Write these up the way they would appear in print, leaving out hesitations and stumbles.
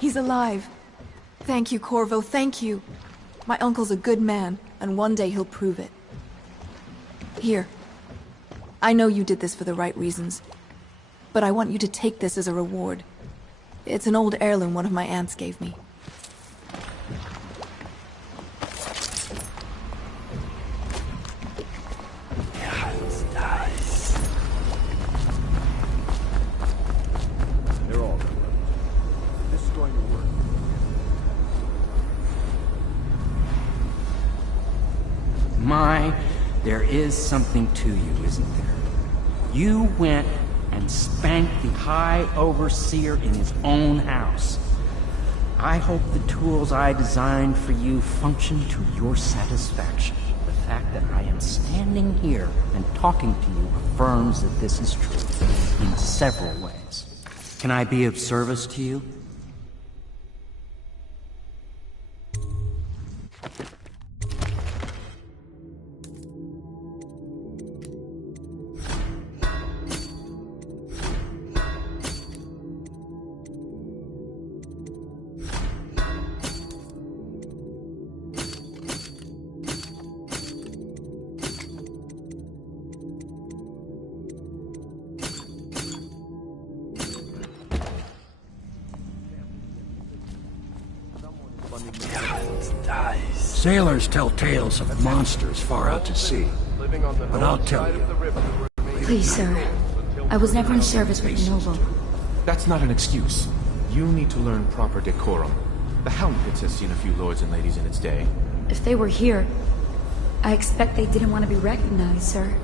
He's alive. Thank you, Corvo, thank you. My uncle's a good man, and one day he'll prove it. Here. I know you did this for the right reasons, but I want you to take this as a reward. It's an old heirloom one of my aunts gave me. Yeah, it's nice. They're all done. This is going to work. There is something to you, isn't there? You went and spanked the High Overseer in his own house. I hope the tools I designed for you function to your satisfaction. The fact that I am standing here and talking to you affirms that this is true in several ways. Can I be of service to you? Sailors tell tales of monsters far out to sea. But I'll tell you. Please, sir. I was never in service with the Noble. That's not an excuse. You need to learn proper decorum. The Hound Pits has seen a few lords and ladies in its day. If they were here, I expect they didn't want to be recognized, sir.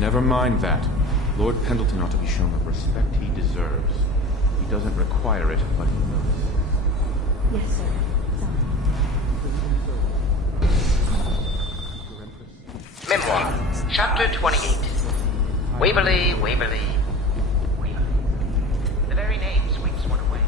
Never mind that. Lord Pendleton ought to be shown the respect he deserves. He doesn't require it, but he knows. Yes, sir. Memoir, Chapter 28. Waverly, Waverly, Waverly. The very name sweeps one away.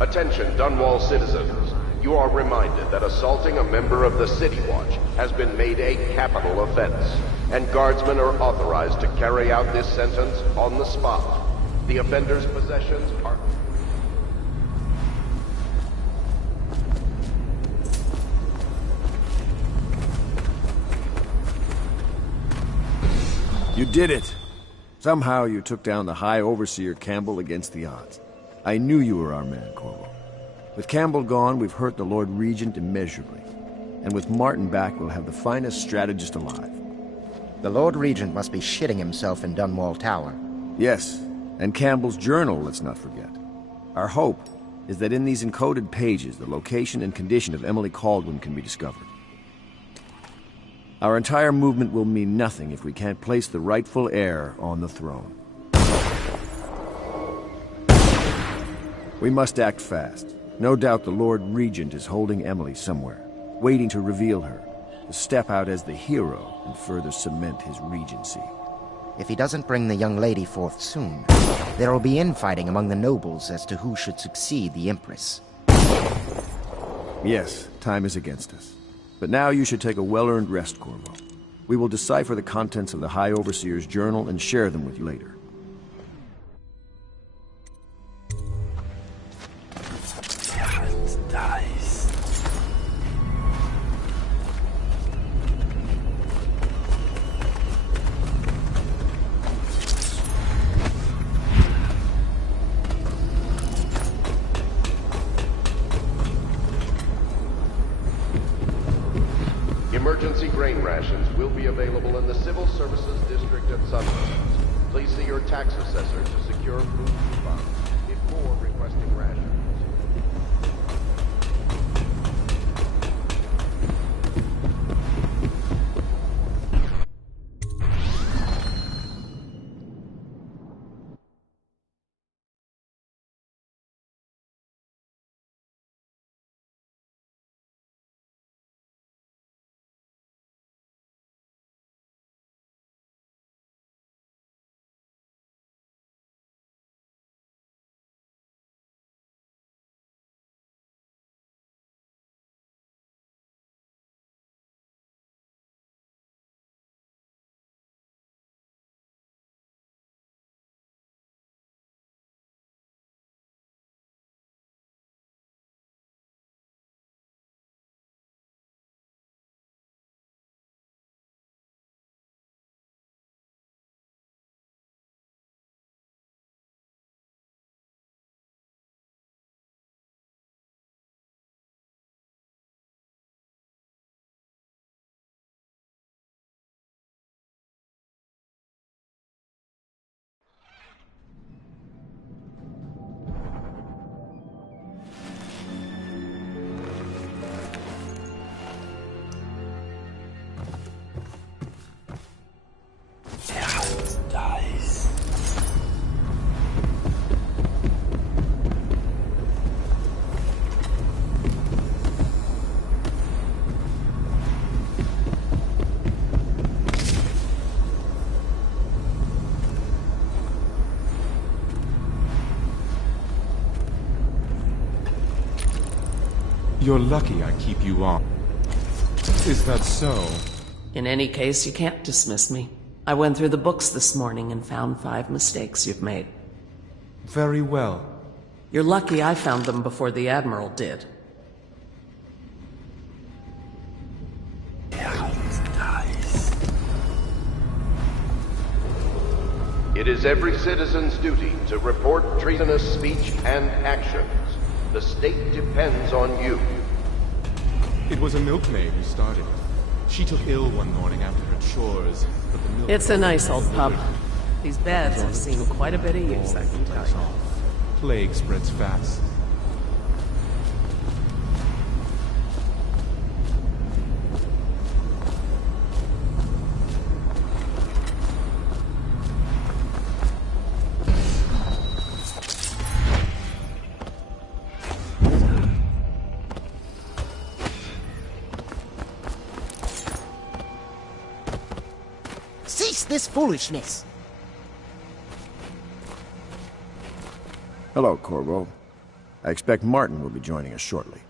Attention, Dunwall citizens. You are reminded that assaulting a member of the City Watch has been made a capital offense, and guardsmen are authorized to carry out this sentence on the spot. The offender's possessions are... You did it! Somehow you took down the High Overseer Campbell against the odds. I knew you were our man, Corvo. With Campbell gone, we've hurt the Lord Regent immeasurably. And with Martin back, we'll have the finest strategist alive. The Lord Regent must be shitting himself in Dunwall Tower. Yes, and Campbell's journal, let's not forget. Our hope is that in these encoded pages, the location and condition of Emily Kaldwin can be discovered. Our entire movement will mean nothing if we can't place the rightful heir on the throne. We must act fast. No doubt the Lord Regent is holding Emily somewhere, waiting to reveal her, to step out as the hero and further cement his regency. If he doesn't bring the young lady forth soon, there will be infighting among the nobles as to who should succeed the Empress. Yes, time is against us. But now you should take a well-earned rest, Corvo. We will decipher the contents of the High Overseer's journal and share them with you later. Emergency grain rations will be available in the Civil Services District at Sunrise. Please see your tax assessor to secure food coupons before requesting rations. You're lucky I keep you on. Is that so? In any case, you can't dismiss me. I went through the books this morning and found 5 mistakes you've made. Very well. You're lucky I found them before the Admiral did. It is every citizen's duty to report treasonous speech and actions. The state depends on you. It was a milkmaid who started it. She took ill one morning after her chores, but the milk... It's a nice old pub. These beds have seen quite a bit of use, I can tell you. Plague spreads fast. Cease this foolishness! Hello, Corvo. I expect Martin will be joining us shortly.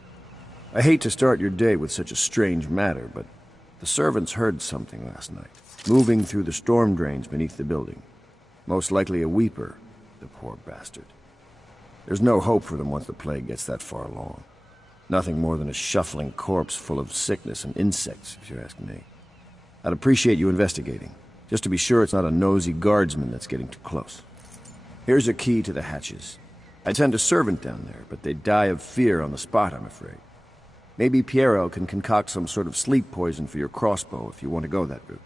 I hate to start your day with such a strange matter, but the servants heard something last night, moving through the storm drains beneath the building. Most likely a weeper, the poor bastard. There's no hope for them once the plague gets that far along. Nothing more than a shuffling corpse full of sickness and insects, if you ask me. I'd appreciate you investigating, just to be sure it's not a nosy guardsman that's getting too close. Here's a key to the hatches. I'd send a servant down there, but they'd die of fear on the spot, I'm afraid. Maybe Piero can concoct some sort of sleep poison for your crossbow if you want to go that route.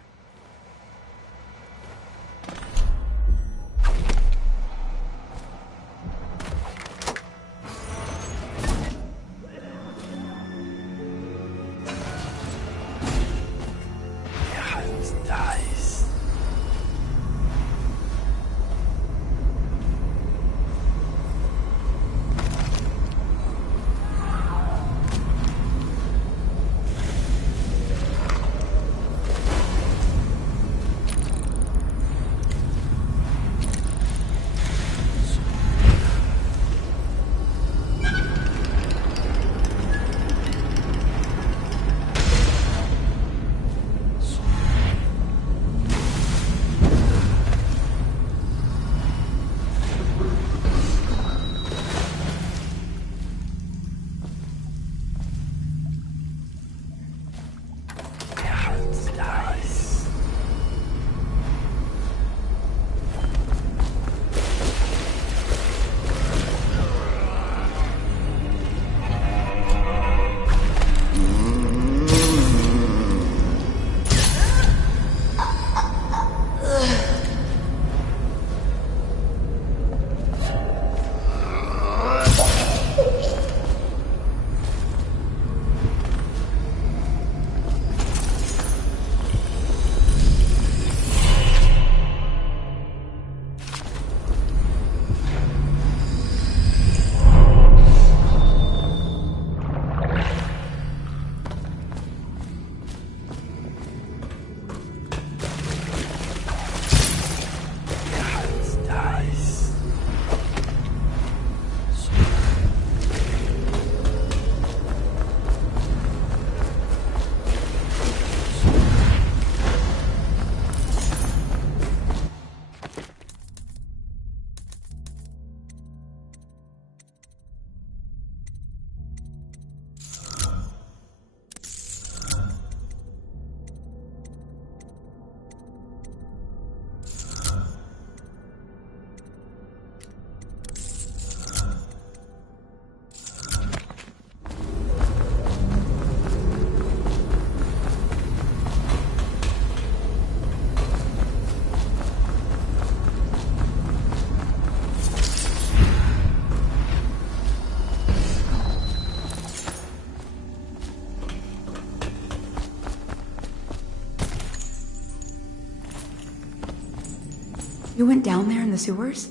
You went down there in the sewers?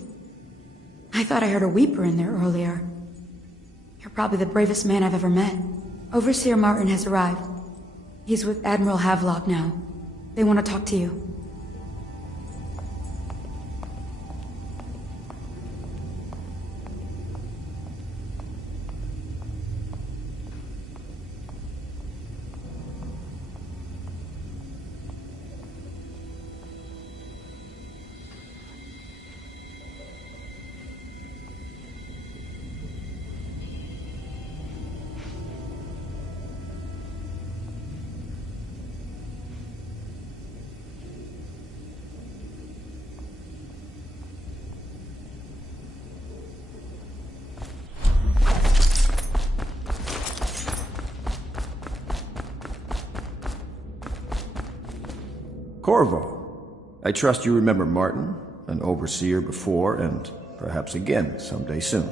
I thought I heard a weeper in there earlier. You're probably the bravest man I've ever met. Overseer Martin has arrived. He's with Admiral Havelock now. They want to talk to you. Corvo, I trust you remember Martin, an overseer before, and perhaps again someday soon.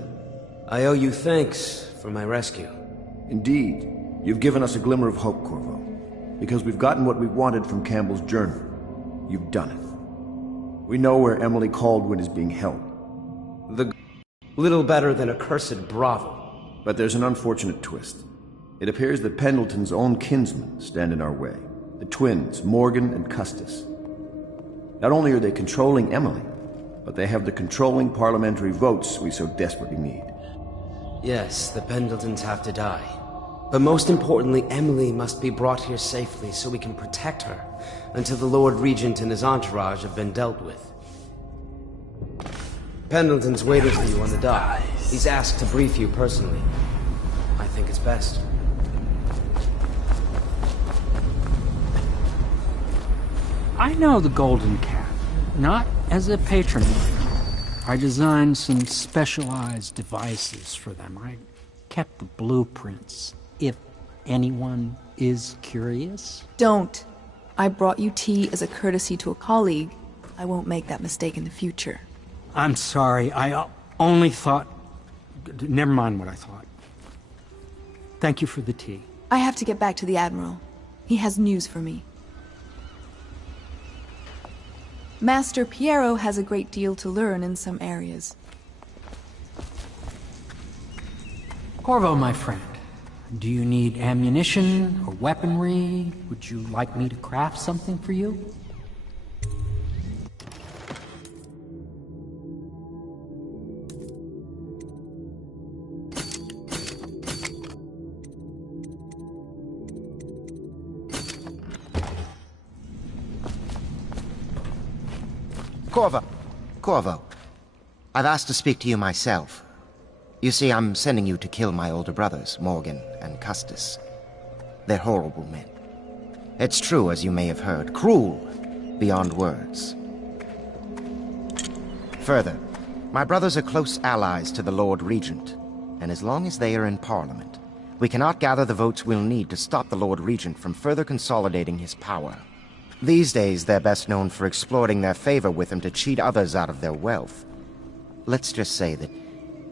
I owe you thanks for my rescue. Indeed. You've given us a glimmer of hope, Corvo. Because we've gotten what we wanted from Campbell's journal. You've done it. We know where Emily Caldwin is being held. Little better than a cursed brothel. But there's an unfortunate twist. It appears that Pendleton's own kinsmen stand in our way. The twins, Morgan and Custis. Not only are they controlling Emily, but they have the controlling parliamentary votes we so desperately need. Yes, the Pendletons have to die. But most importantly, Emily must be brought here safely so we can protect her until the Lord Regent and his entourage have been dealt with. Pendleton's waiting for you on the dock. He's asked to brief you personally. I think it's best. I know the Golden Cat, not as a patron. I designed some specialized devices for them. I kept the blueprints, if anyone is curious. Don't. I brought you tea as a courtesy to a colleague. I won't make that mistake in the future. I'm sorry, I only thought... Never mind what I thought. Thank you for the tea. I have to get back to the Admiral. He has news for me. Master Piero has a great deal to learn in some areas. Corvo, my friend, do you need ammunition or weaponry? Would you like me to craft something for you? Corvo, I've asked to speak to you myself. You see, I'm sending you to kill my older brothers, Morgan and Custis. They're horrible men. It's true, as you may have heard, cruel beyond words. Further, my brothers are close allies to the Lord Regent, and as long as they are in Parliament, we cannot gather the votes we'll need to stop the Lord Regent from further consolidating his power. These days, they're best known for exploiting their favor with him to cheat others out of their wealth. Let's just say that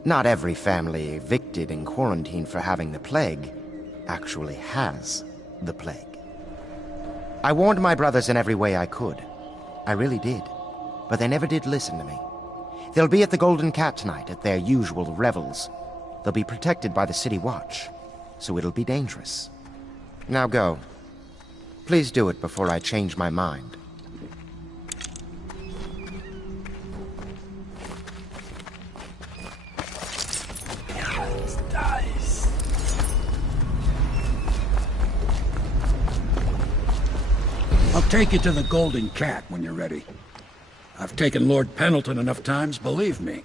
not every family evicted and quarantined for having the plague actually has the plague. I warned my brothers in every way I could. I really did. But they never did listen to me. They'll be at the Golden Cat tonight at their usual revels. They'll be protected by the City Watch, so it'll be dangerous. Now go. Please do it before I change my mind. I'll take you to the Golden Cat when you're ready. I've taken Lord Pendleton enough times, believe me.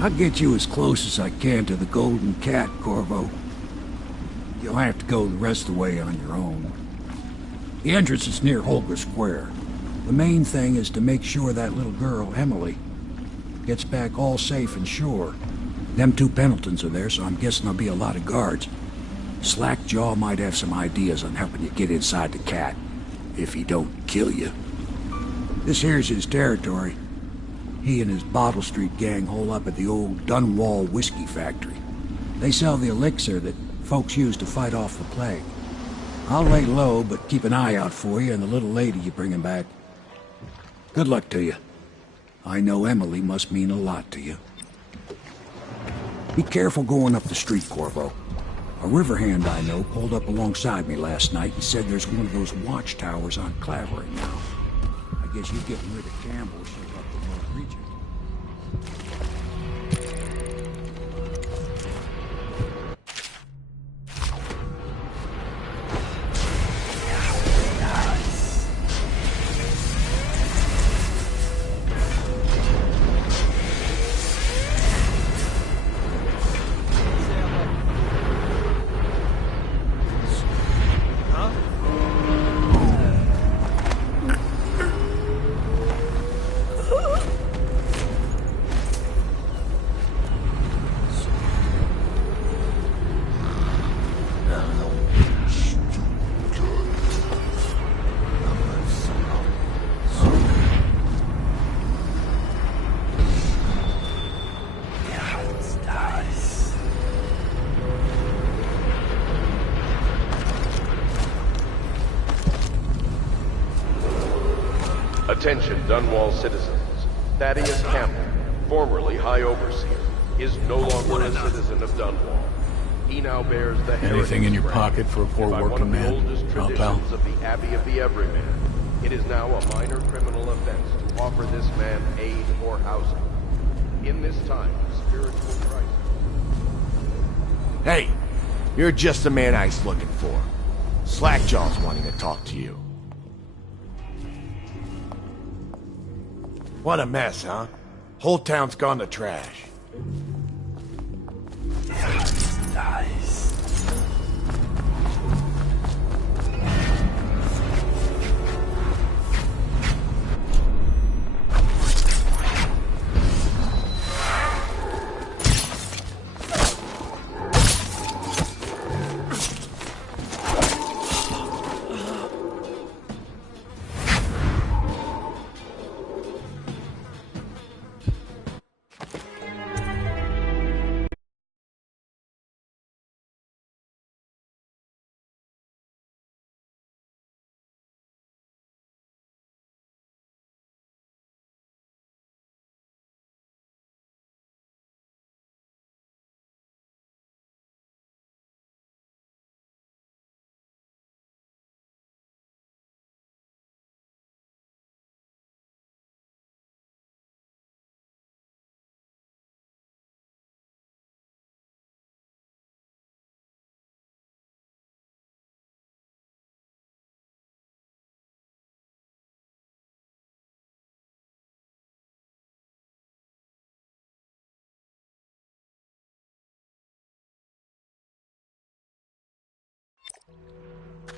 I'll get you as close as I can to the Golden Cat, Corvo. You'll have to go the rest of the way on your own. The entrance is near Holger Square. The main thing is to make sure that little girl, Emily, gets back all safe and sure. Them two Pendletons are there, so I'm guessing there'll be a lot of guards. Slackjaw might have some ideas on helping you get inside the cat, if he don't kill you. This here's his territory. He and his Bottle Street gang hole up at the old Dunwall whiskey factory. They sell the elixir that folks use to fight off the plague. I'll lay low, but keep an eye out for you and the little lady you bringing back. Good luck to you. I know Emily must mean a lot to you. Be careful going up the street, Corvo. A river hand I know pulled up alongside me last night and said there's one of those watchtowers on Clavering now. I guess you getting rid of Campbell should help the North region. Attention, Dunwall citizens. Thaddeus Campbell, formerly High Overseer, is no longer a citizen of Dunwall. He now bears the Anything in your crown. pocket for a poor By one working of the man, oldest huh, pal? traditions of the Abbey of the Everyman, it is now a minor criminal offense to offer this man aid or housing. In this time of spiritual crisis... Hey, you're just the man I was looking for. Slackjaw's wanting to talk to you. What a mess, huh? Whole town's gone to trash. Nice.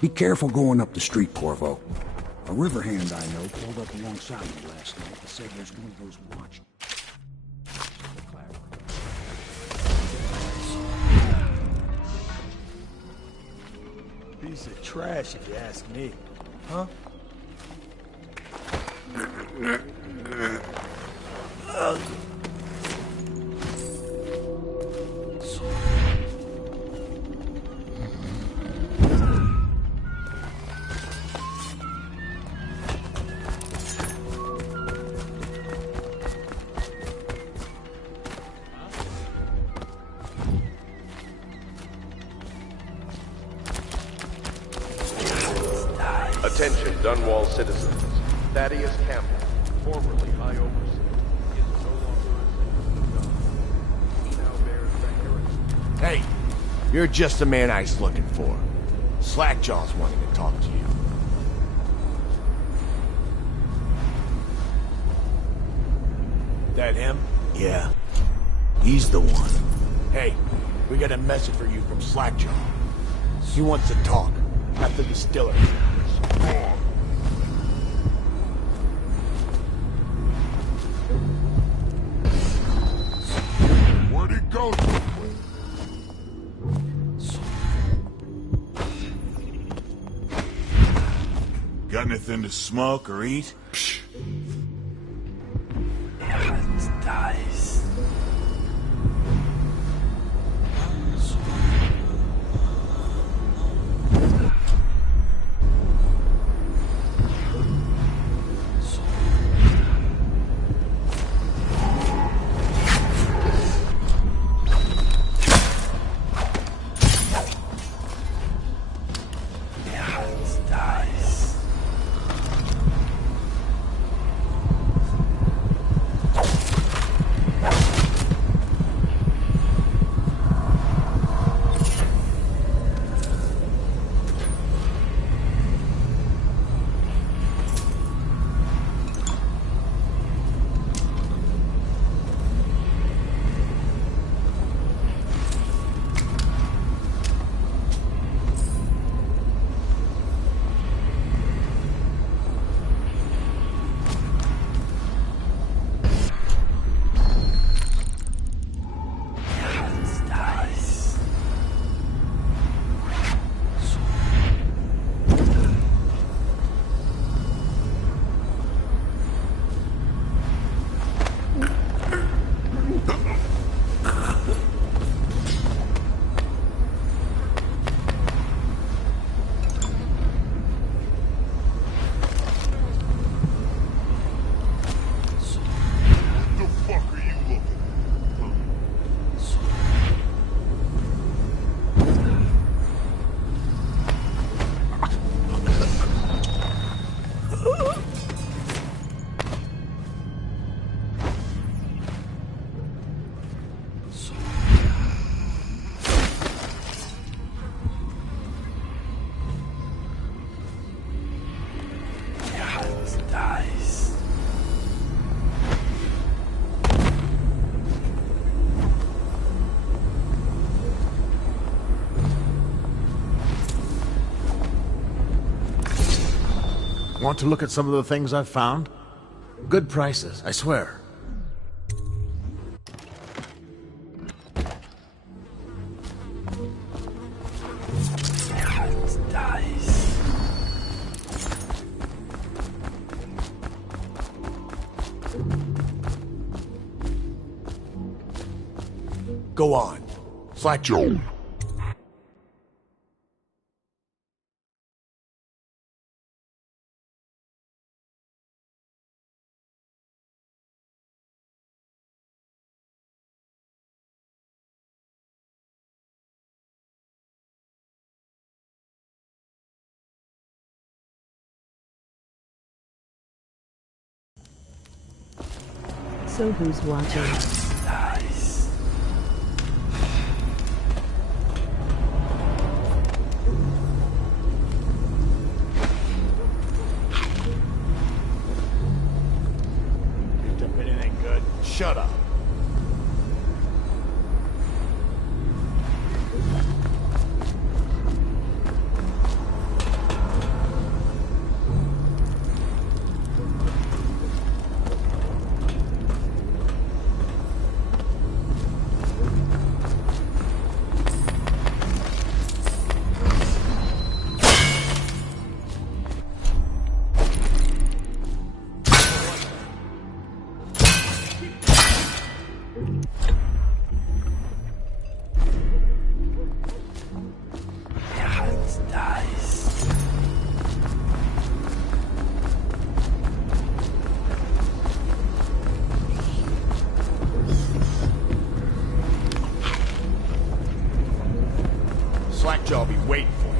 Be careful going up the street, Corvo. A river hand I know pulled up alongside me last night and said there's one of those watch... Piece of trash, if you ask me. Huh? Attention, Dunwall citizens. Thaddeus Campbell, formerly High Overseer, is no longer a citizen of Dunwall. He now bears the heritage. Hey, you're just the man I was looking for. Slackjaw's wanting to talk to you. That him? Yeah, he's the one. Hey, we got a message for you from Slackjaw. He wants to talk at the distillery. Where'd he go? Got anything to smoke or eat? Psh. Nice. Want to look at some of the things I've found? Good prices, I swear. Go on. Slackjaw. So who's watching? Nice. Picked up anything good? Shut up. Slackjaw be waiting for you.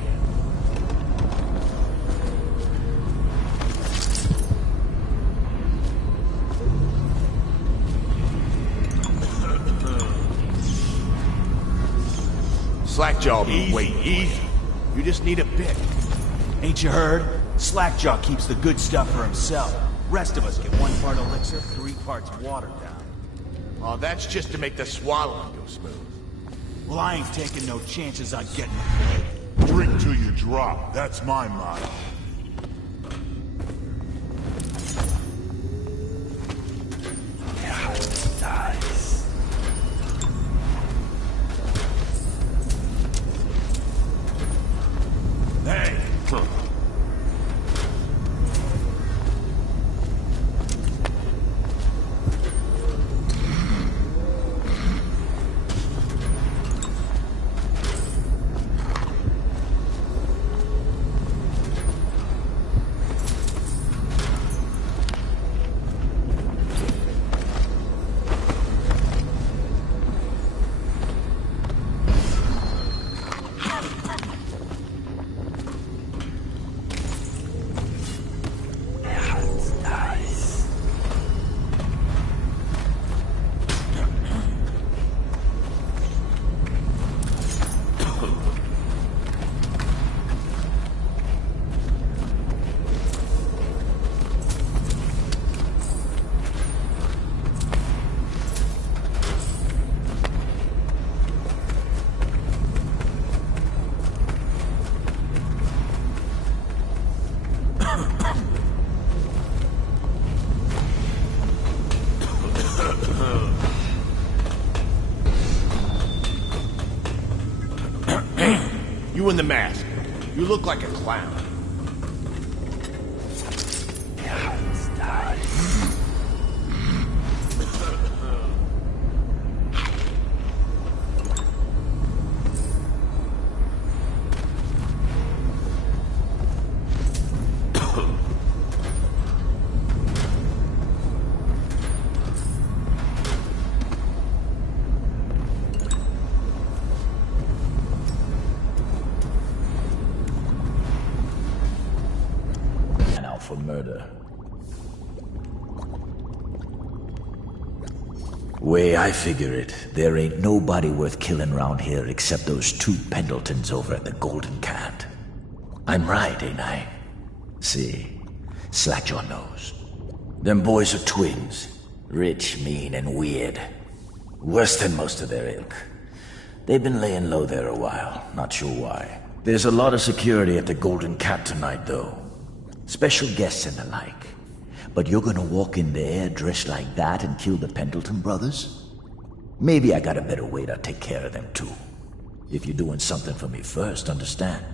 Slackjaw be waiting for you. You just need a bit. Ain't you heard? Slackjaw keeps the good stuff for himself. Rest of us get 1 part elixir, 3 parts watered down. Oh, that's just to make the swallowing go smooth. Well, I ain't taking no chances on getting a plate. Drink till you drop. That's my motto. Yeah, nice. Hey! You in the mask. You look like a clown. For murder. Way I figure it, there ain't nobody worth killing around here except those 2 Pendletons over at the Golden Cat. I'm right, ain't I? See, Slackjaw knows. Them boys are twins. Rich, mean, and weird. Worse than most of their ilk. They've been laying low there a while, not sure why. There's a lot of security at the Golden Cat tonight, though. special guests and the like. But you're gonna walk in there dressed like that and kill the Pendleton brothers? Maybe I got a better way to take care of them too. If you're doing something for me first, understand?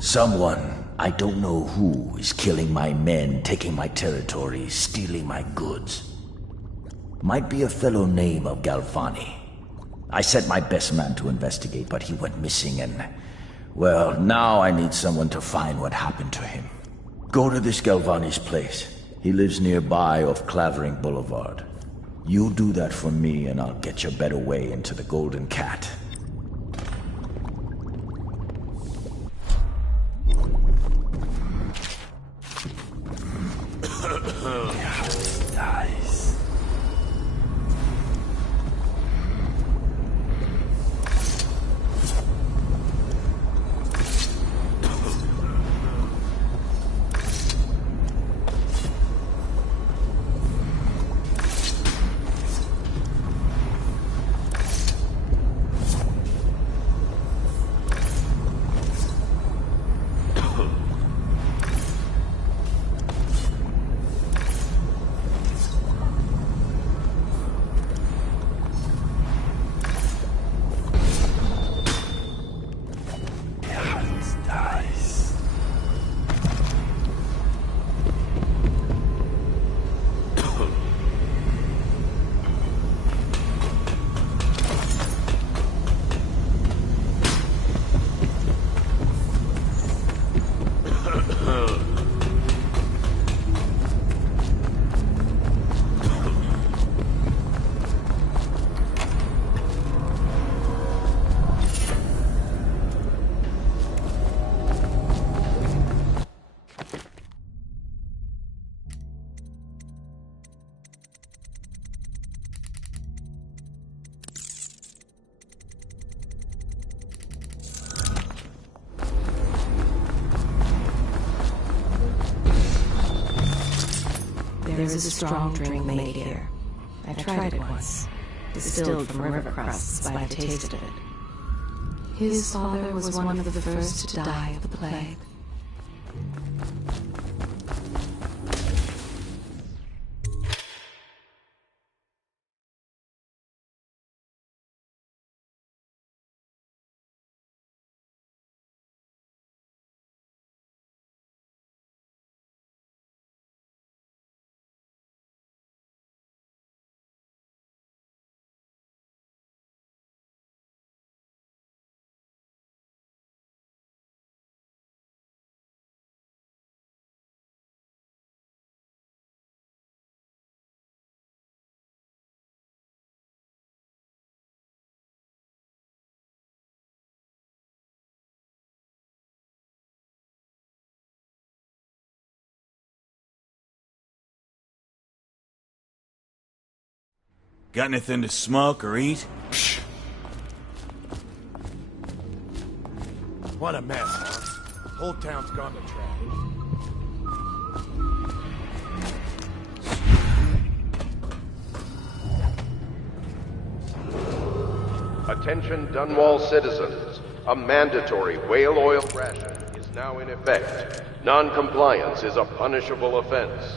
Someone, I don't know who, is killing my men, taking my territory, stealing my goods. Might be a fellow named of Galvani. I sent my best man to investigate, but he went missing and... well, now I need someone to find what happened to him. Go to this Galvani's place. He lives nearby off Clavering Boulevard. You do that for me and I'll get you a better way into the Golden Cat. Nice. There is a strong drink made here. I tried it once, distilled from river crusts, but I've tasted it. His father was one of the first to die of the plague. Got anything to smoke or eat? What a mess, huh? Whole town's gone to trash. Attention Dunwall citizens. A mandatory whale oil ration is now in effect. Non-compliance is a punishable offense.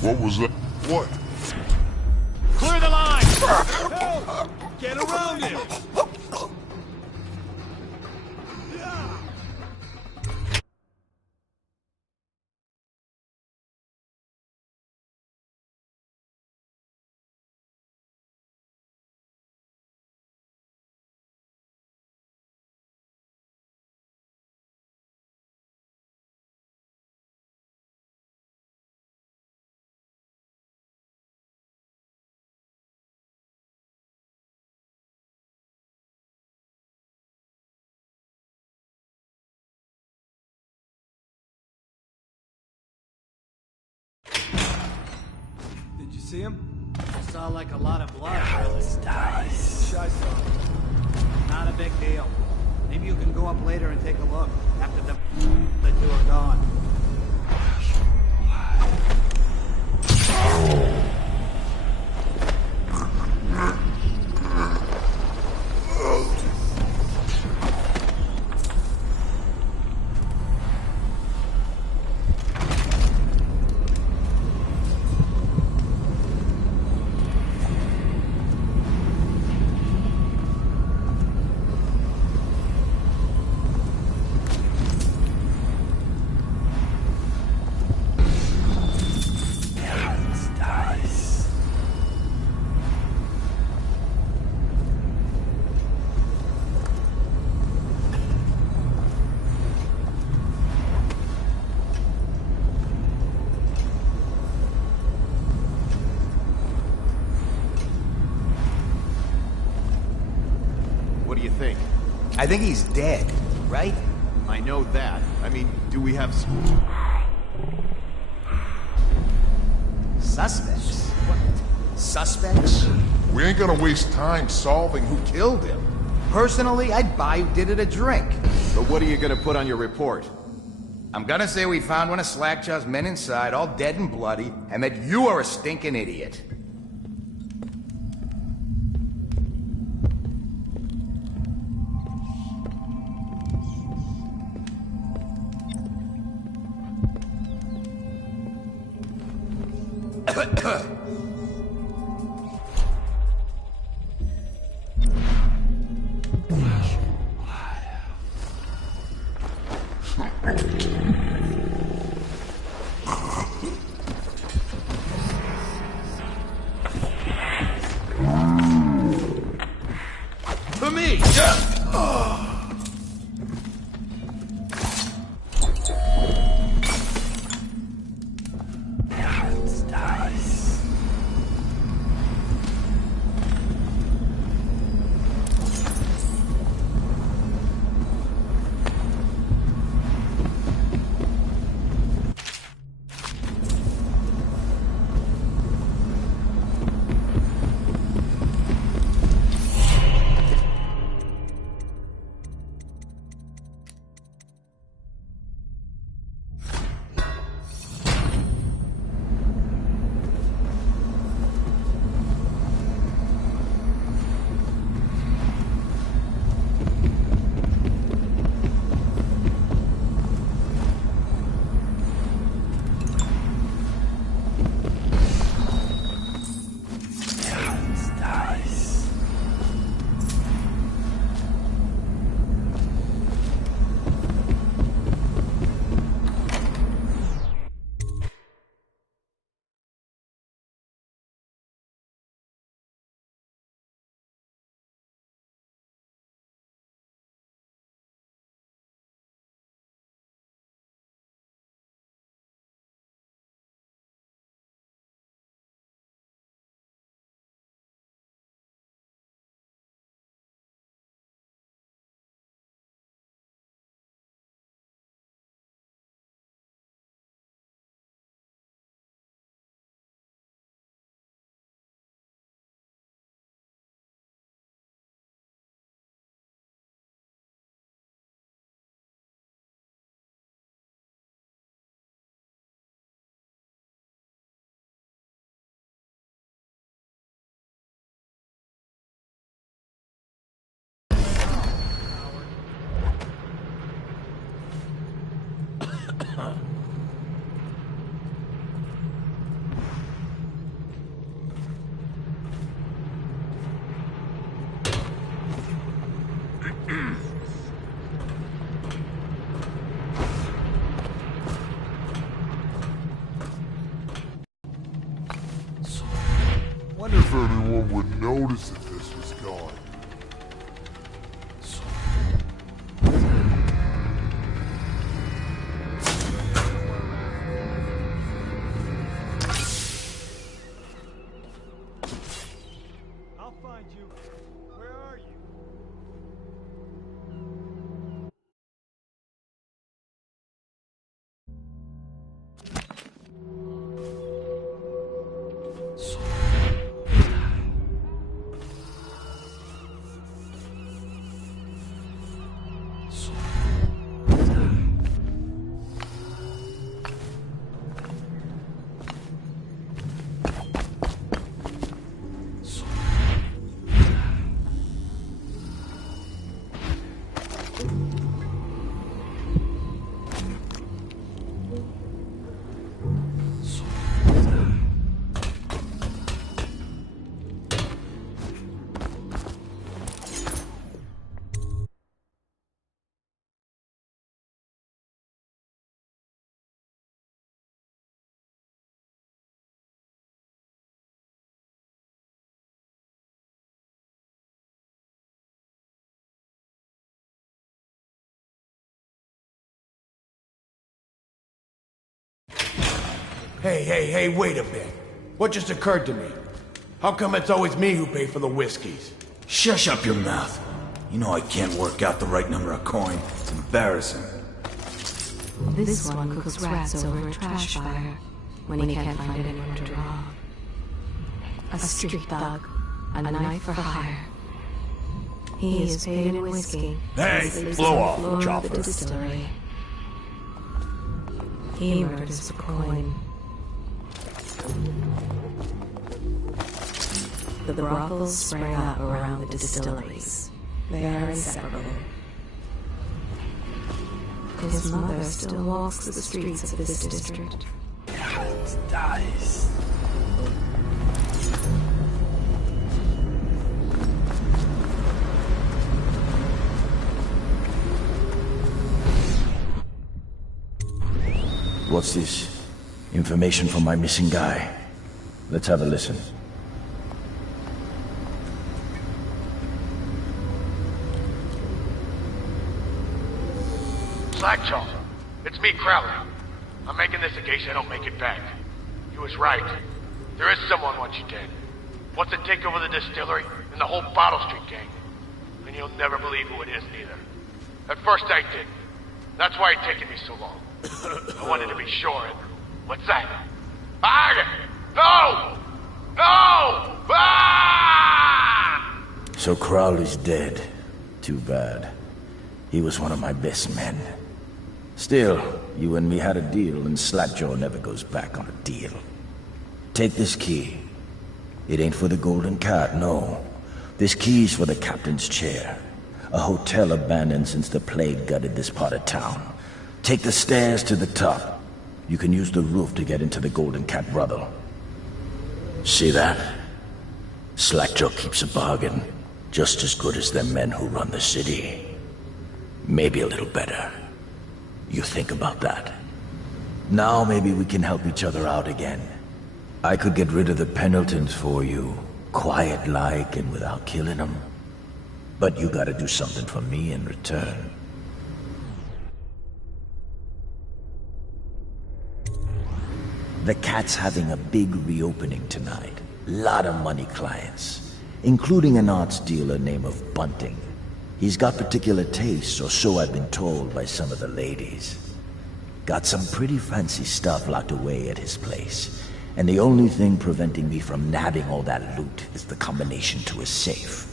What was that? What? Clear the line! Help! Get around him! see him? I saw like a lot of blood. Dice. Shy saw. Not a big deal. Maybe you can go up later and take a look after the two are gone. What do you think? I think he's dead, right? I know that. I mean, do we have... Suspects? What? Suspects? We ain't gonna waste time solving who killed him. Personally, I'd buy who did it a drink. But what are you gonna put on your report? I'm gonna say we found one of Slackjaw's men inside, all dead and bloody, and that you are a stinking idiot. To me! Wonder if anyone would notice if this was gone. I'll find you. Where are you? So Hey, wait a bit. What just occurred to me? How come it's always me who pay for the whiskeys? Shush up your mouth. You know I can't work out the right number of coin. It's embarrassing. This one cooks rats over a trash fire when he can't find anyone to rob. A street thug, a knife for hire. He is paid in whiskey. Hey, Sleeps blow on the off, floor of chopper. the distillery. He murders for coin. The brothels sprang up around the distilleries. They are inseparable. His mother still walks the streets of this district. Dice. What's this? Information from my missing guy. Let's have a listen. Slackjaw, it's me, Crowley. I'm making this in case I don't make it back. He was right. There is someone wants you dead. Wants to take over the distillery and the whole Bottle Street gang. And you'll never believe who it is, neither. At first I did. That's why it's taken me so long. I wanted to be sure, and... What's that? No! No! Ah! So Crowley's dead. Too bad. He was one of my best men. Still, you and me had a deal, and Slackjaw never goes back on a deal. Take this key. It ain't for the Golden Cat, no. This key's for the captain's chair. A hotel abandoned since the plague gutted this part of town. Take the stairs to the top. You can use the roof to get into the Golden Cat brothel. See that? Slackjaw keeps a bargain. Just as good as the men who run the city. Maybe a little better. You think about that. Now maybe we can help each other out again. I could get rid of the Pendletons for you, quiet-like and without killing them. But you gotta do something for me in return. The Cat's having a big reopening tonight. Lot of money clients, including an arts dealer named of Bunting. He's got particular tastes, or so I've been told by some of the ladies. Got some pretty fancy stuff locked away at his place, and the only thing preventing me from nabbing all that loot is the combination to his safe.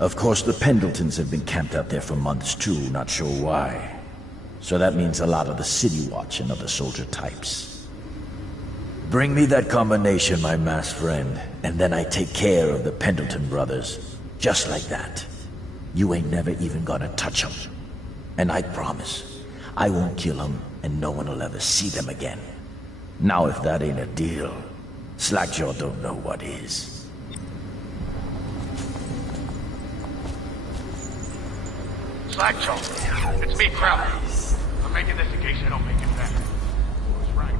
Of course, the Pendletons have been camped out there for months too, not sure why. So that means a lot of the City Watch and other soldier types. Bring me that combination, my masked friend, and then I take care of the Pendleton brothers. Just like that. You ain't never even gonna touch them. And I promise, I won't kill them, and no one will ever see them again. Now if that ain't a deal, Slackjaw don't know what is. Slackjaw, it's me, Crowley. I'm making this in case I don't make it back. I was right.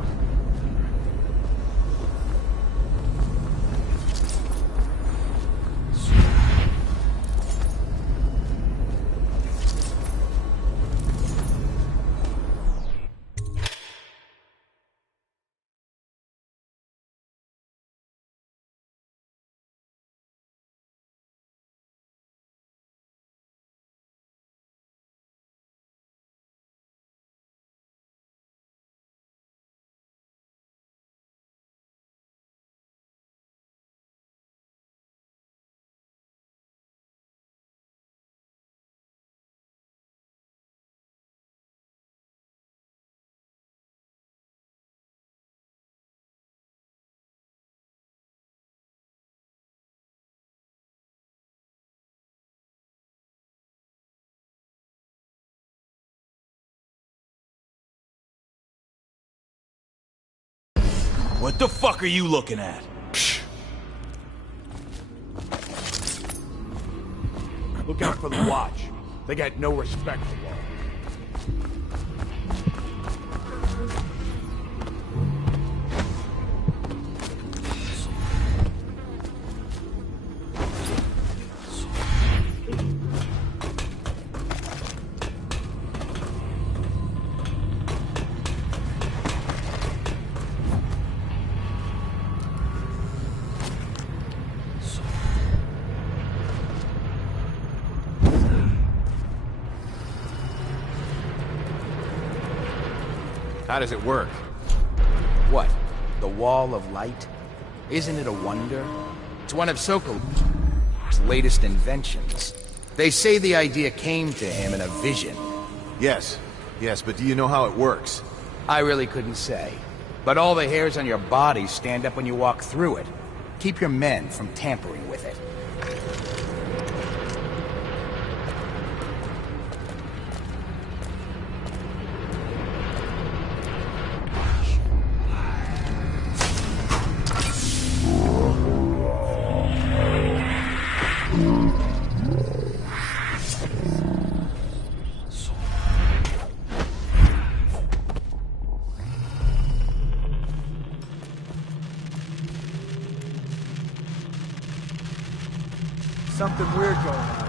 What the fuck are you looking at? Look out for the watch. They got no respect for law. How does it work? What? The Wall of Light? Isn't it a wonder? It's one of Sokol's latest inventions. They say the idea came to him in a vision. Yes, but do you know how it works? I really couldn't say. But all the hairs on your body stand up when you walk through it. Keep your men from tampering with it. Something weird going on.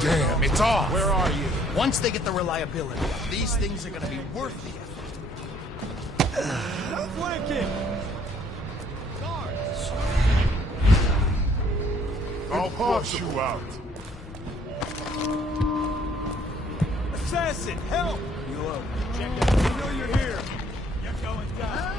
Damn, it's off! Where are you? Once they get the reliability up, these things are gonna be worth the effort. Flanking! I'll push you out. Assassin, help! You up? Check out. I know you're here. You're going down.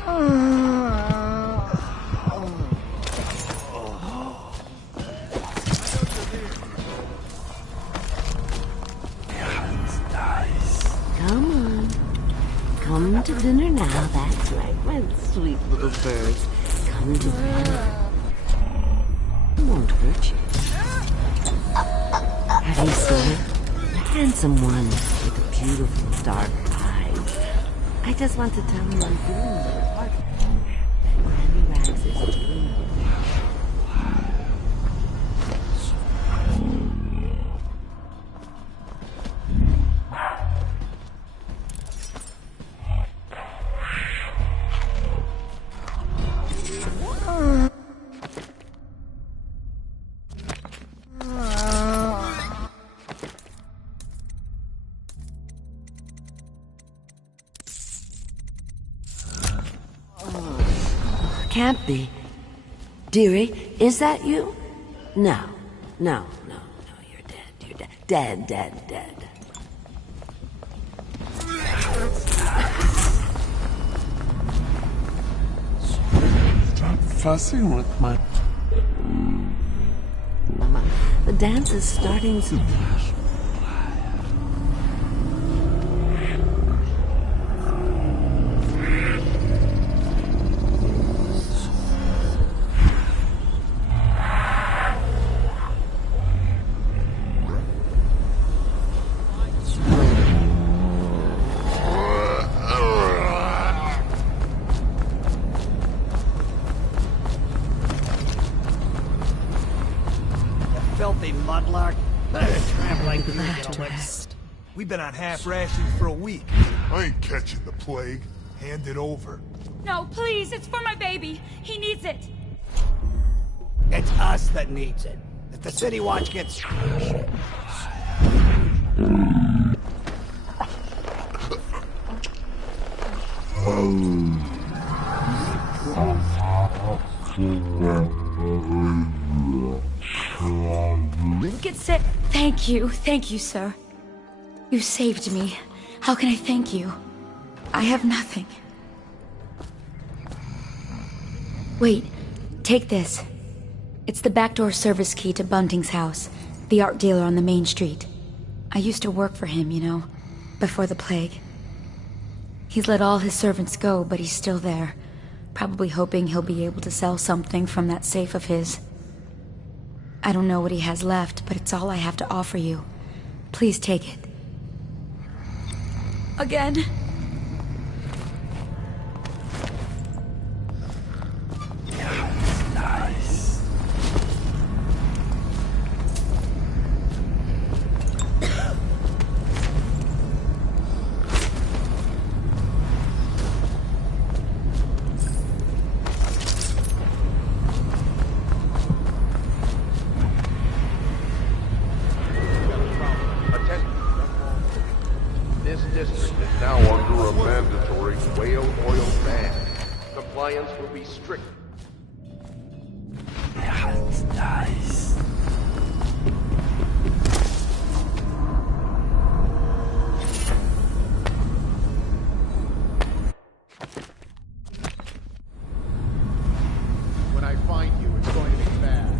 Come on. Come to dinner now. That's right, my sweet little birds. Come to dinner. It won't hurt you. Have you seen it? A handsome one with the beautiful dark eyes. I just want to tell him I'm doing a little part of him. Granny Rags is doing it. Can't be. Dearie, is that you? No, you're dead. You're dead. Dead. Stop fussing with my... Mama, the dance is starting to... Filthy mudlark. Trampling through the rest. We've been on half rations for a week. I ain't catching the plague. Hand it over. No, please, it's for my baby. He needs it. It's us that needs it. If the City Watch gets... Get sick. Thank you, sir. You saved me. How can I thank you? I have nothing. Wait, take this. It's the backdoor service key to Bunting's house, the art dealer on the main street. I used to work for him, you know, before the plague. He's let all his servants go, but he's still there, probably hoping he'll be able to sell something from that safe of his. I don't know what he has left, but it's all I have to offer you. Please take it. Again? Nice. This district is now under a mandatory whale oil ban. Compliance will be strict. That's nice. I find you, it's going to be bad.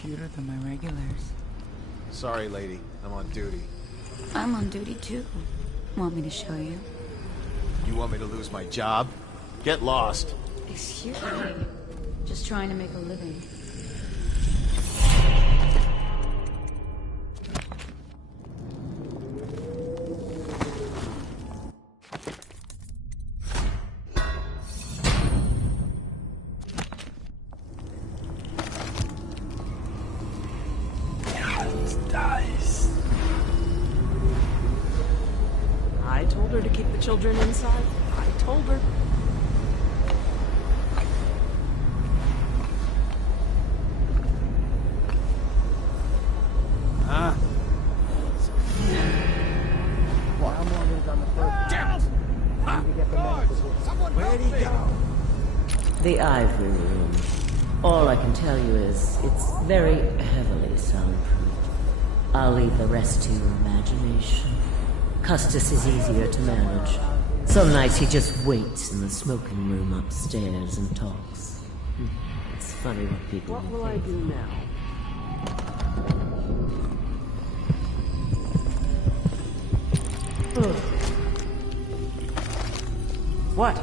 Cuter than my regulars. Sorry, lady. I'm on duty. I'm on duty too. Want me to show you? You want me to lose my job? Get lost. Excuse me. Just trying to make a living. I told her to keep the children inside. I told her. Huh? What? Morgan's on the first. Damn it! I need to get the medical. Where'd he go? The ivory room. All I can tell you is it's very heavily soundproof. I'll leave the rest to your imagination. Custis is easier to manage. Some nights he just waits in the smoking room upstairs and talks. It's funny what people What will I do now? What?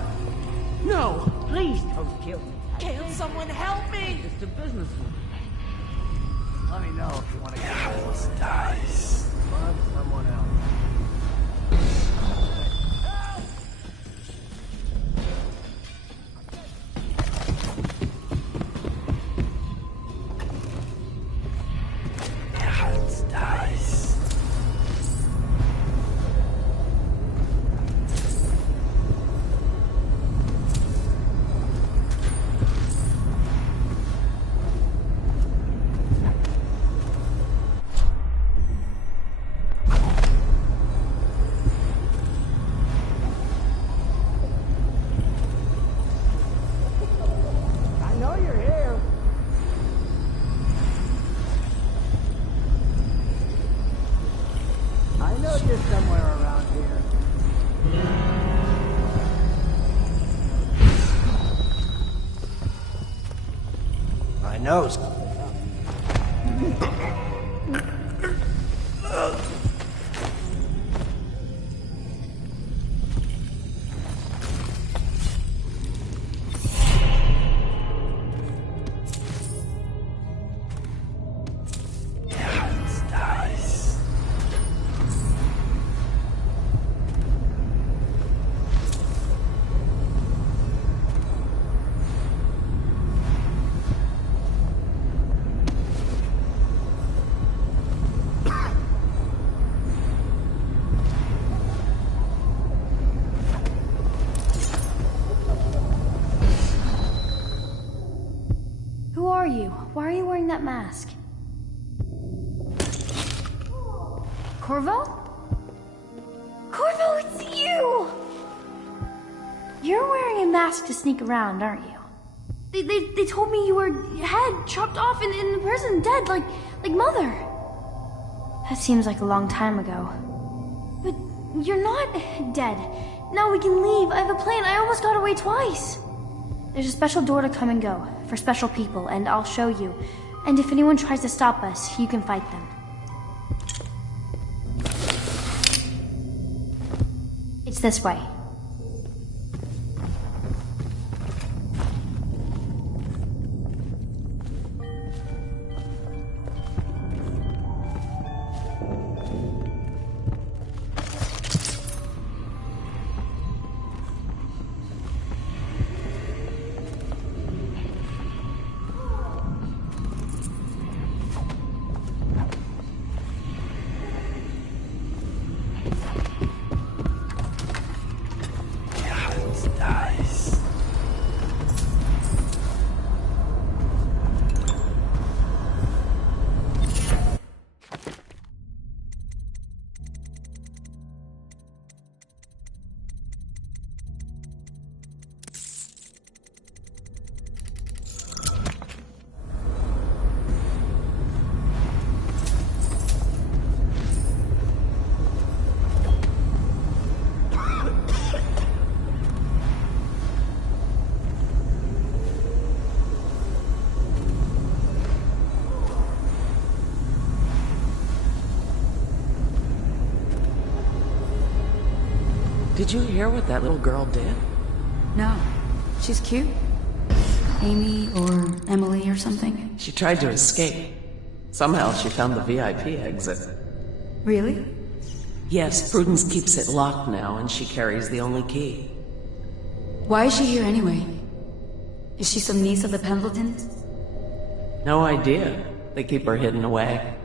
No! Please don't kill me. Can someone help me? Just a businessman. Let me know if you want to get House dies. Find someone else. House dies. I know you're here. I know you're somewhere around here. I know. House dies. Who are you? Why are you wearing that mask? Corvo? Corvo, it's you! You're wearing a mask to sneak around, aren't you? They told me you were head chopped off in the prison, dead, like Mother. That seems like a long time ago. But you're not dead. Now we can leave. I have a plan. I almost got away twice. There's a special door to come and go, for special people, and I'll show you. And if anyone tries to stop us, you can fight them. It's this way. Did you hear what that little girl did? No. She's cute. Amy or Emily or something. She tried to escape. Somehow she found the VIP exit. Really? Yes, Prudence keeps it locked now, and she carries the only key. Why is she here anyway? Is she some niece of the Pendletons? No idea. They keep her hidden away.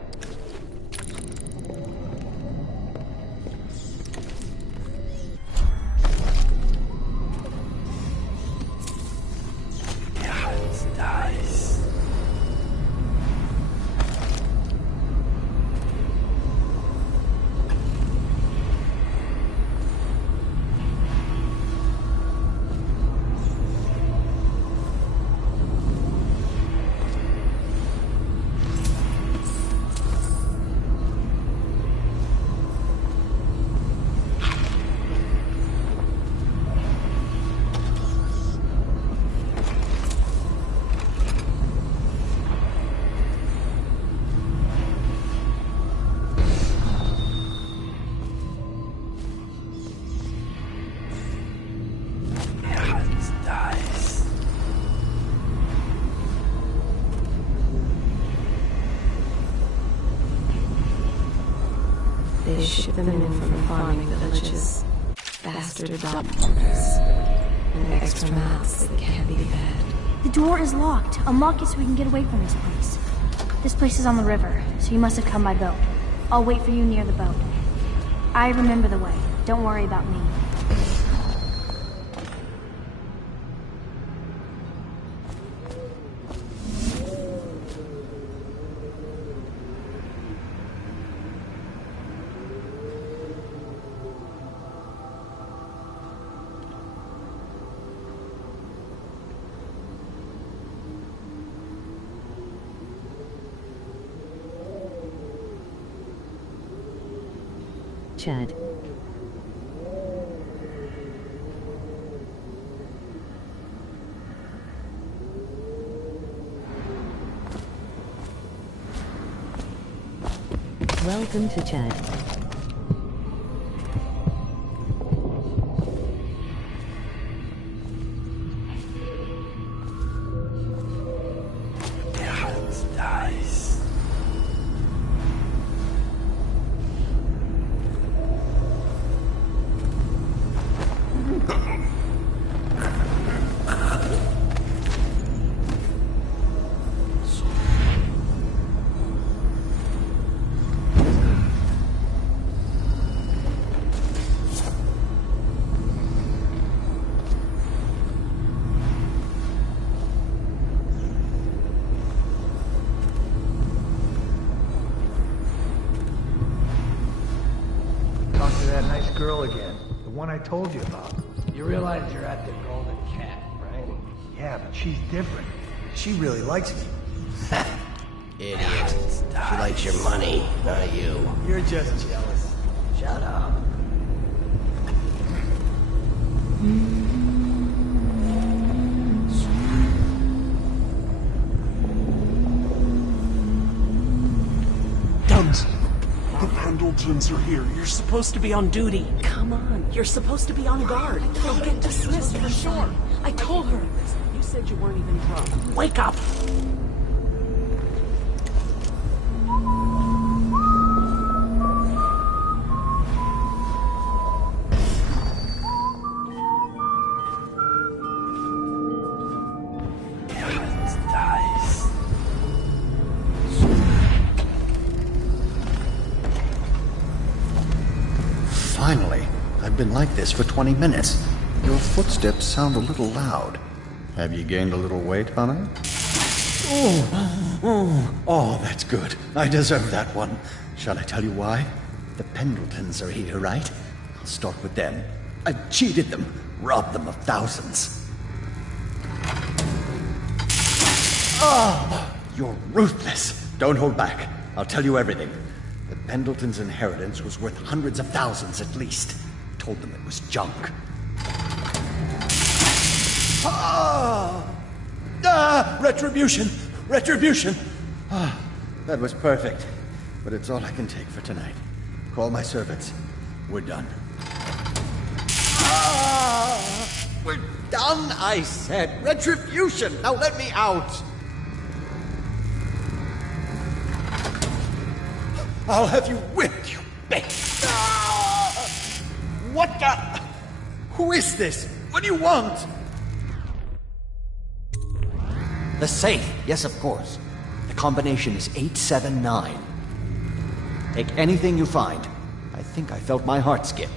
They ship them in from farming villages. Bastard doctors. And extra mouths that can't be fed. The door is locked. Unlock it so we can get away from this place. This place is on the river, so you must have come by boat. I'll wait for you near the boat. I remember the way. Don't worry about me. Chad. Welcome to Chad. Girl again. The one I told you about. You realize you're at the Golden Cat, right? Yeah, but she's different. She really likes me. Idiot. She likes your money, not you. You're just jealous. Shut up. Duns! The Pendletons are here. You're supposed to be on duty. Come on, you're supposed to be on guard. You'll get dismissed for sure. I told her. You said you weren't even drunk. Wake up! Finally. I've been like this for 20 minutes. Your footsteps sound a little loud. Have you gained a little weight, honey? Oh, that's good. I deserve that one. Shall I tell you why? The Pendletons are here, right? I'll start with them. I've cheated them, robbed them of thousands. Oh, you're ruthless. Don't hold back. I'll tell you everything. The Pendletons' inheritance was worth hundreds of thousands at least. Told them it was junk. Retribution! Retribution! That was perfect. But it's all I can take for tonight. Call my servants. We're done. We're done, I said. Retribution! Now let me out! I'll have you whipped, you bitch! What the... Who is this? What do you want? The safe. Yes, of course. The combination is 879. Take anything you find. I think I felt my heart skip.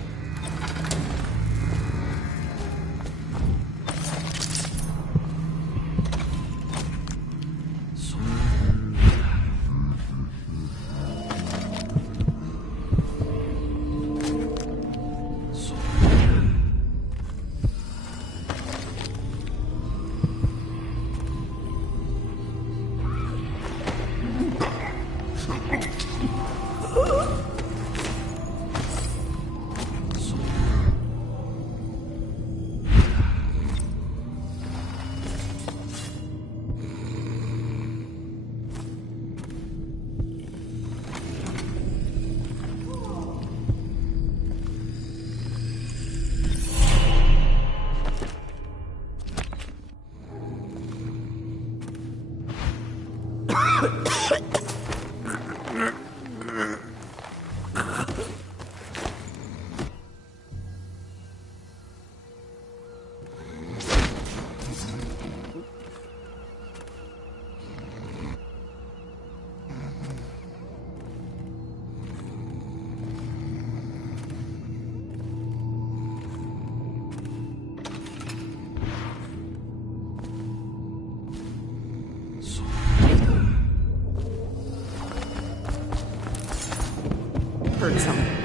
Heard something.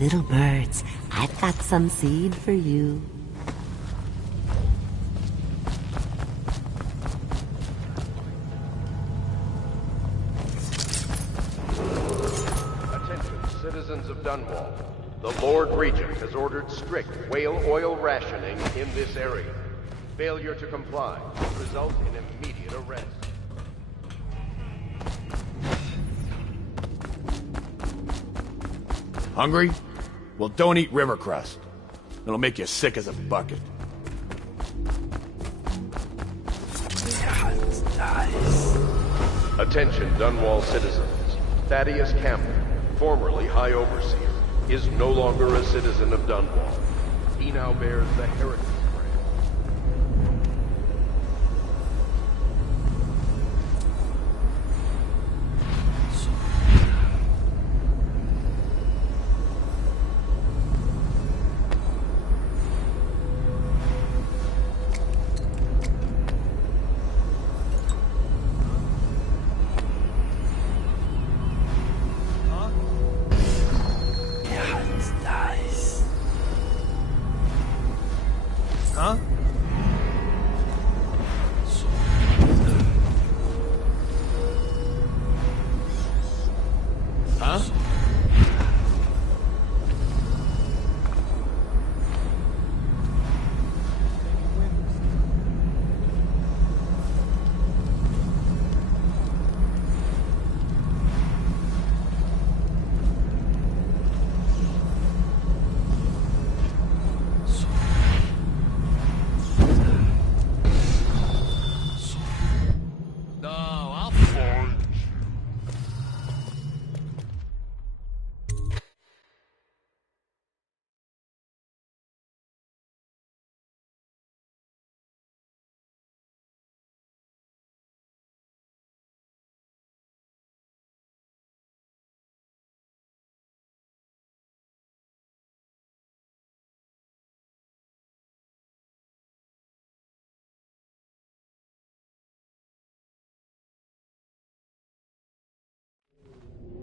Little birds, I've got some seed for you. Attention, citizens of Dunwall. The Lord Regent has ordered strict whale oil rationing in this area. Failure to comply will result in immediate arrest. Hungry? Well, don't eat river crust. It'll make you sick as a bucket. Attention, Dunwall citizens. Thaddeus Campbell, formerly High Overseer, is no longer a citizen of Dunwall. He now bears the heritage brand. Huh? Huh?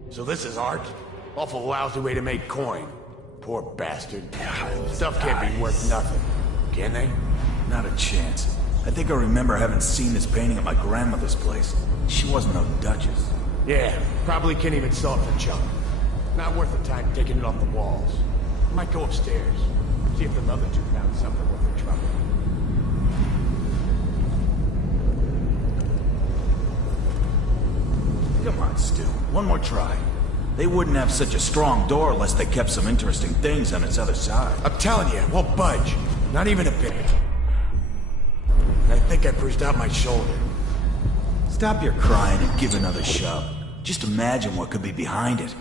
So this is art? Awful lousy way to make coin. Poor bastard. Stuff can't be worth nothing. Can they? Not a chance. I think I remember having seen this painting at my grandmother's place. She wasn't no duchess. Yeah, probably can't even sell it for junk. Not worth the time taking it off the walls. Might go upstairs, see if the other two found something worth their trouble. Come on, Stu. One more try. They wouldn't have such a strong door unless they kept some interesting things on its other side. I'm telling you, it won't budge. Not even a bit. And I think I bruised out my shoulder. Stop your crying and give another shove. Just imagine what could be behind it.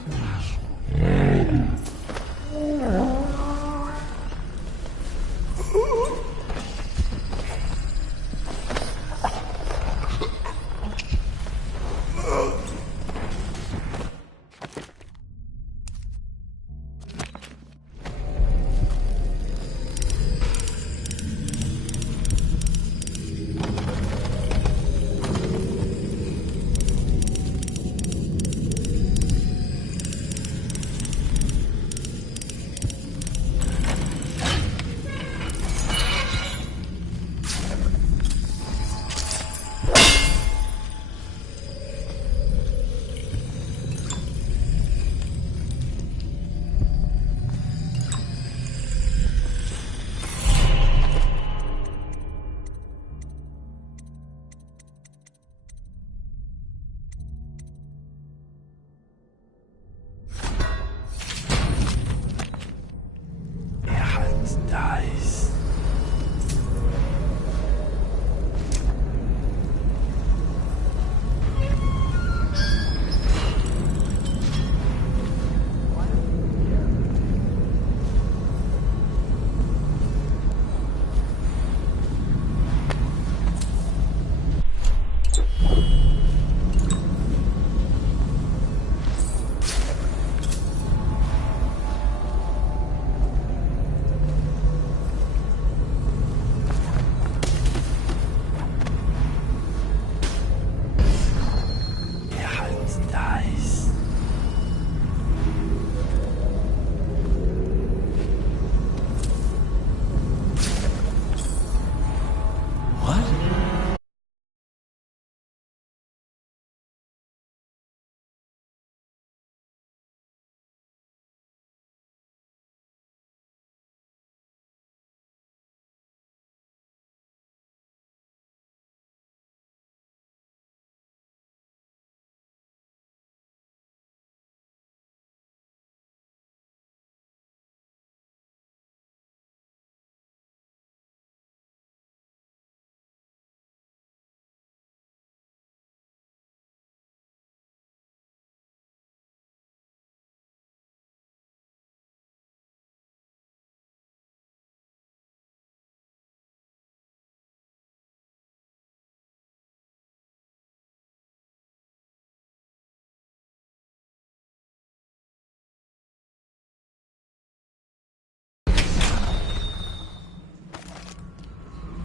Dies.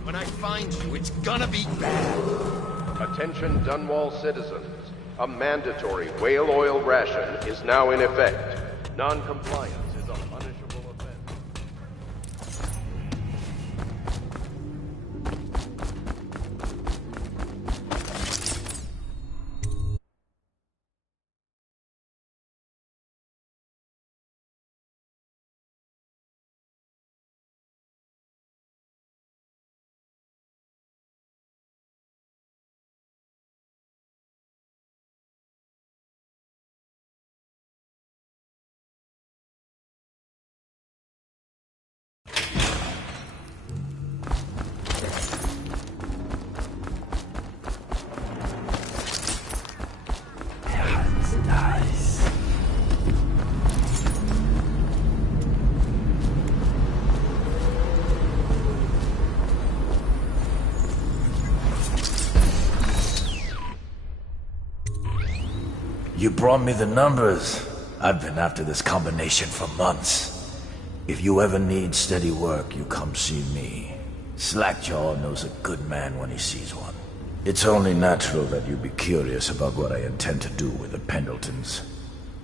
When I find you, it's gonna be bad. Attention Dunwall citizens. A mandatory whale oil ration is now in effect. Non-compliance is a punishable offense. You brought me the numbers. I've been after this combination for months. If you ever need steady work, you come see me. Slackjaw knows a good man when he sees one. It's only natural that you be curious about what I intend to do with the Pendletons.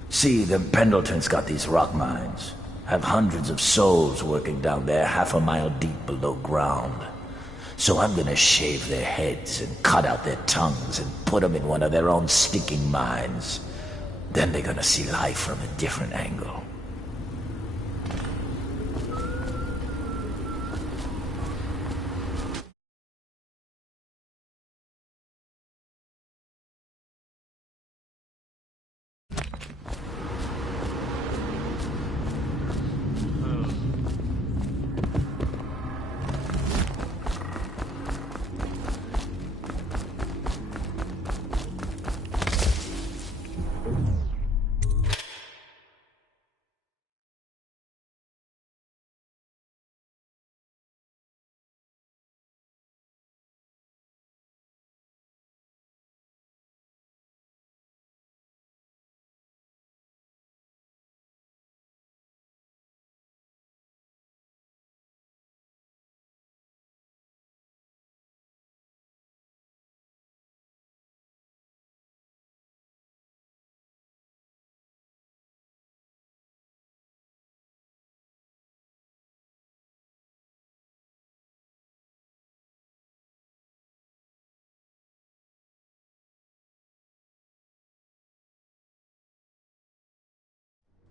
See, them Pendletons got these rock mines. have hundreds of souls working down there 1/2 mile deep below ground. So I'm gonna shave their heads and cut out their tongues and put them in one of their own stinking mines. Then they're gonna see life from a different angle.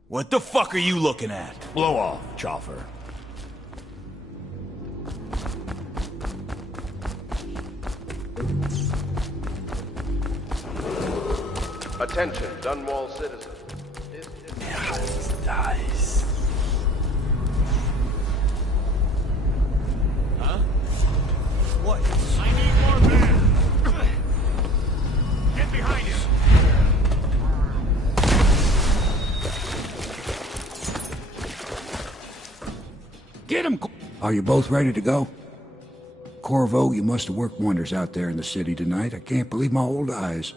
What the fuck are you looking at? Blow off, Chopper. Attention, Dunwall citizens. Nice. Huh? What? I need more men! Get behind him! Get him! Are you both ready to go? Corvo, you must have worked wonders out there in the city tonight. I can't believe my old eyes.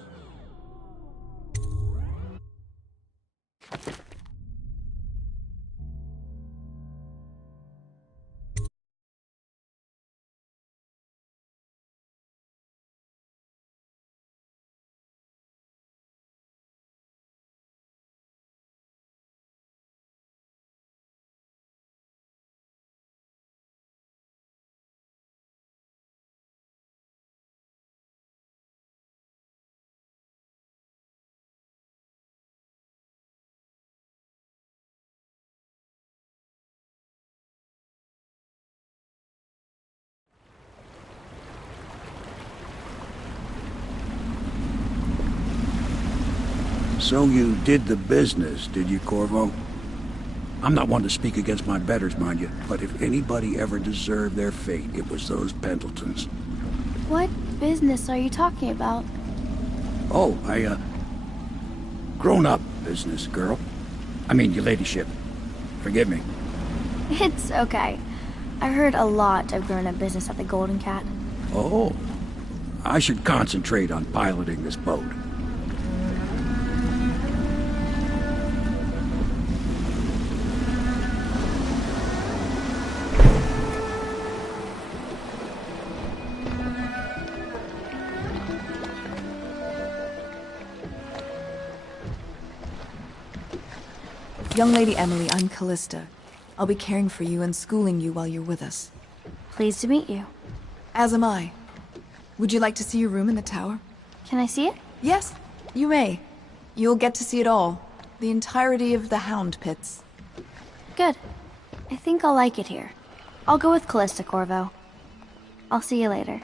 So you did the business, did you, Corvo? I'm not one to speak against my betters, mind you, but if anybody ever deserved their fate, it was those Pendletons. What business are you talking about? Oh, grown-up business, girl. I mean, your ladyship. Forgive me. It's okay. I heard a lot of grown-up business at the Golden Cat. Oh. I should concentrate on piloting this boat. Young Lady Emily, I'm Callista. I'll be caring for you and schooling you while you're with us. Pleased to meet you. As am I. Would you like to see your room in the tower? Can I see it? Yes, you may. You'll get to see it all. The entirety of the Hound Pits. Good. I think I'll like it here. I'll go with Callista, Corvo. I'll see you later.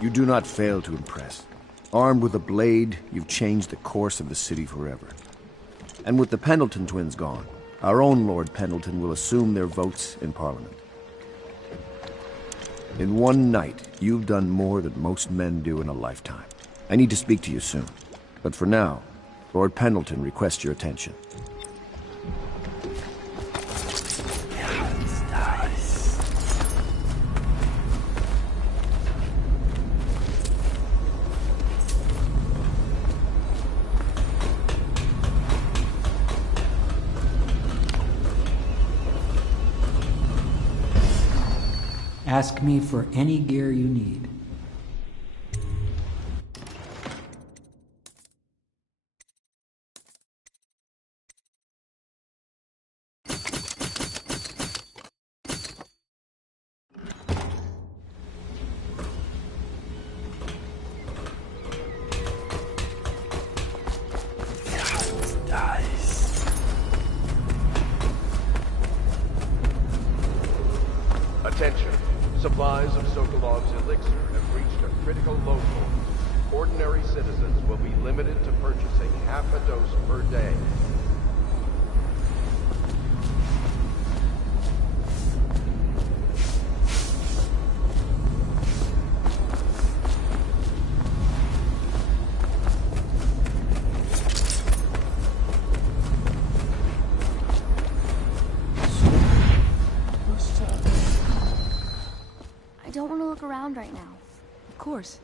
You do not fail to impress. Armed with a blade, you've changed the course of the city forever. And with the Pendleton twins gone, our own Lord Pendleton will assume their votes in Parliament. In one night, you've done more than most men do in a lifetime. I need to speak to you soon. But for now, Lord Pendleton requests your attention. Ask me for any gear you need. supplies of Sokolov's elixir have reached a critical low point. Ordinary citizens will be limited to purchasing half a dose per day. I don't want to look around right now. Of course.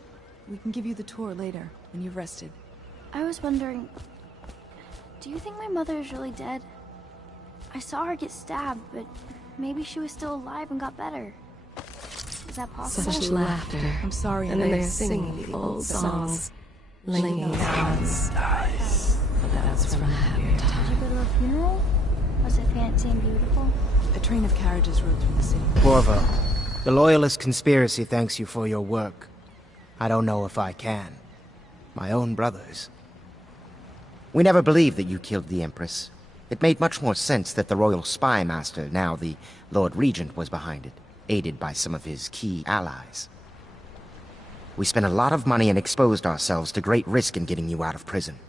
We can give you the tour later, when you've rested. I was wondering, do you think my mother is really dead? I saw her get stabbed, but maybe she was still alive and got better. Is that possible? Such laughter. I'm sorry, And then they're singing the old songs, linking hands. But that's from a happier Did you time. go to her funeral? Was it fancy and beautiful? A train of carriages rode through the city. Corvo, the Loyalist conspiracy thanks you for your work. I don't know if I can. My own brothers. We never believed that you killed the Empress. It made much more sense that the Royal Spy Master, now the Lord Regent, was behind it, aided by some of his key allies. We spent a lot of money and exposed ourselves to great risk in getting you out of prison.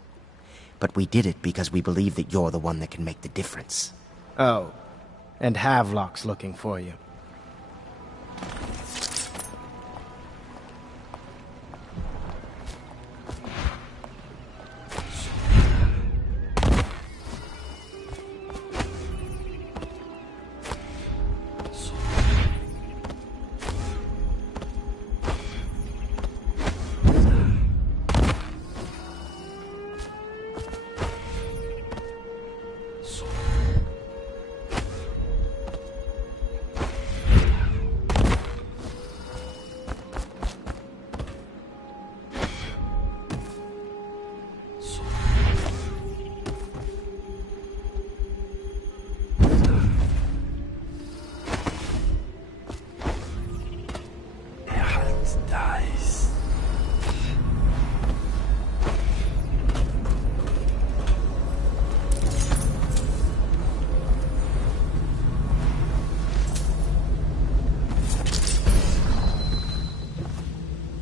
But we did it because we believe that you're the one that can make the difference. Oh, and Havelock's looking for you.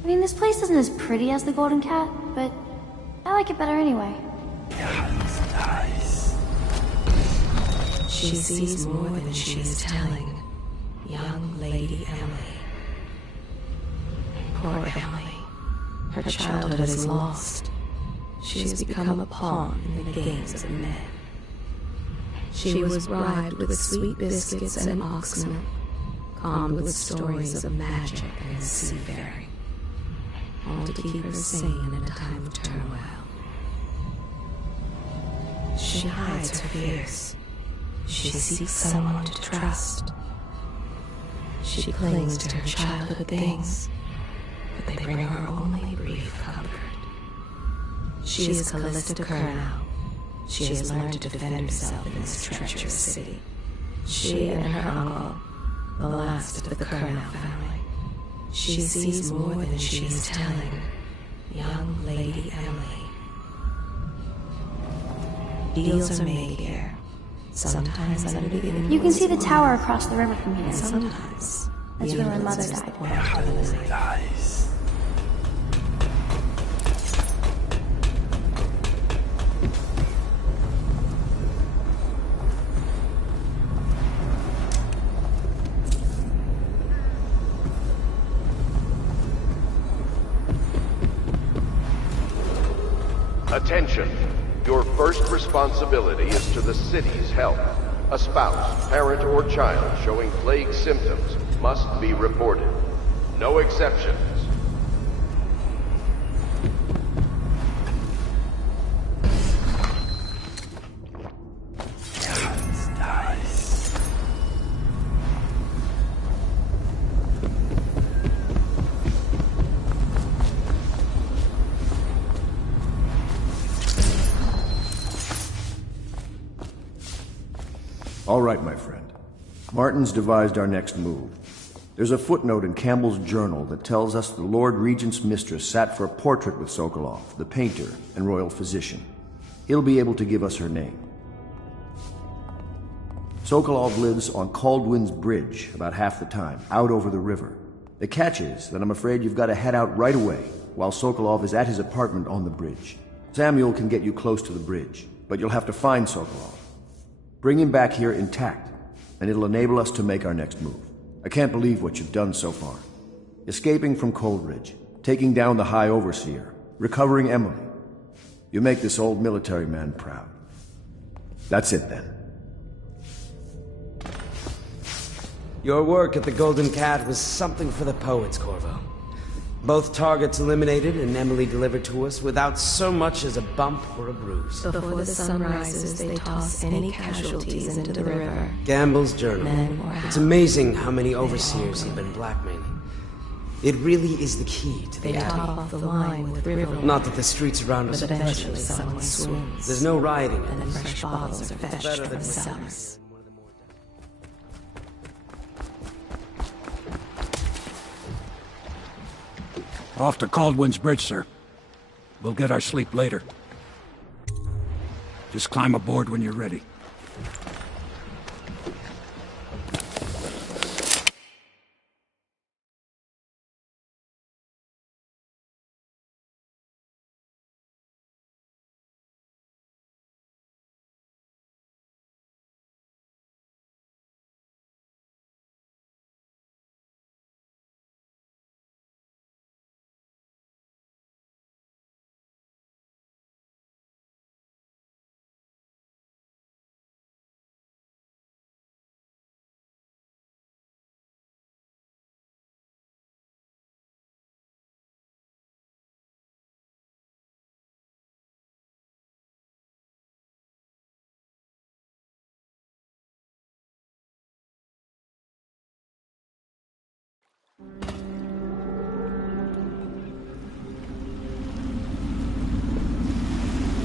I mean, this place isn't as pretty as the Golden Cat, but I like it better anyway. She sees more than she is telling. Young Lady Emily. Poor Emily. Her childhood is lost. She has become a pawn in the games of men. She was bribed with sweet biscuits and ox milk, calmed with stories of magic and seafaring, all to keep her sane in a time of turmoil. She hides her fears. She seeks someone to trust. She clings to her childhood things, but they bring her only brief comfort. She is Callista Kurnow. She has learned to defend herself in this treacherous city. She and her uncle, the last of the Kurnow family. She sees more than she is telling. Young Lady Emily. Deals are made here. Sometimes under the influence. You can see the tower across the river from here. And sometimes That's where my mother died. Attention. Your first responsibility is to the city's health. A spouse, parent, or child showing plague symptoms must be reported. No exceptions. All right, my friend. Martin's devised our next move. There's a footnote in Campbell's journal that tells us the Lord Regent's mistress sat for a portrait with Sokolov, the painter and royal physician. He'll be able to give us her name. Sokolov lives on Caldwin's Bridge about half the time, out over the river. The catch is that I'm afraid you've got to head out right away, while Sokolov is at his apartment on the bridge. Samuel can get you close to the bridge, but you'll have to find Sokolov. Bring him back here intact, and it'll enable us to make our next move. I can't believe what you've done so far. Escaping from Coldridge, taking down the High Overseer, recovering Emily. You make this old military man proud. That's it then. Your work at the Golden Cat was something for the poets, Corvo. Both targets eliminated and Emily delivered to us without so much as a bump or a bruise. Before the sun rises, they toss any casualties into the river. Gamble's journal. It's amazing how many overseers he'd been blackmailing. It really is the key to the They top Abbey. off the line with river. Not that the streets around us But are eventually precious. someone swims. There's no rioting. And then fresh bottles are fetched Better from than the cellars. Off to Caldwin's Bridge, sir. We'll get our sleep later. Just climb aboard when you're ready.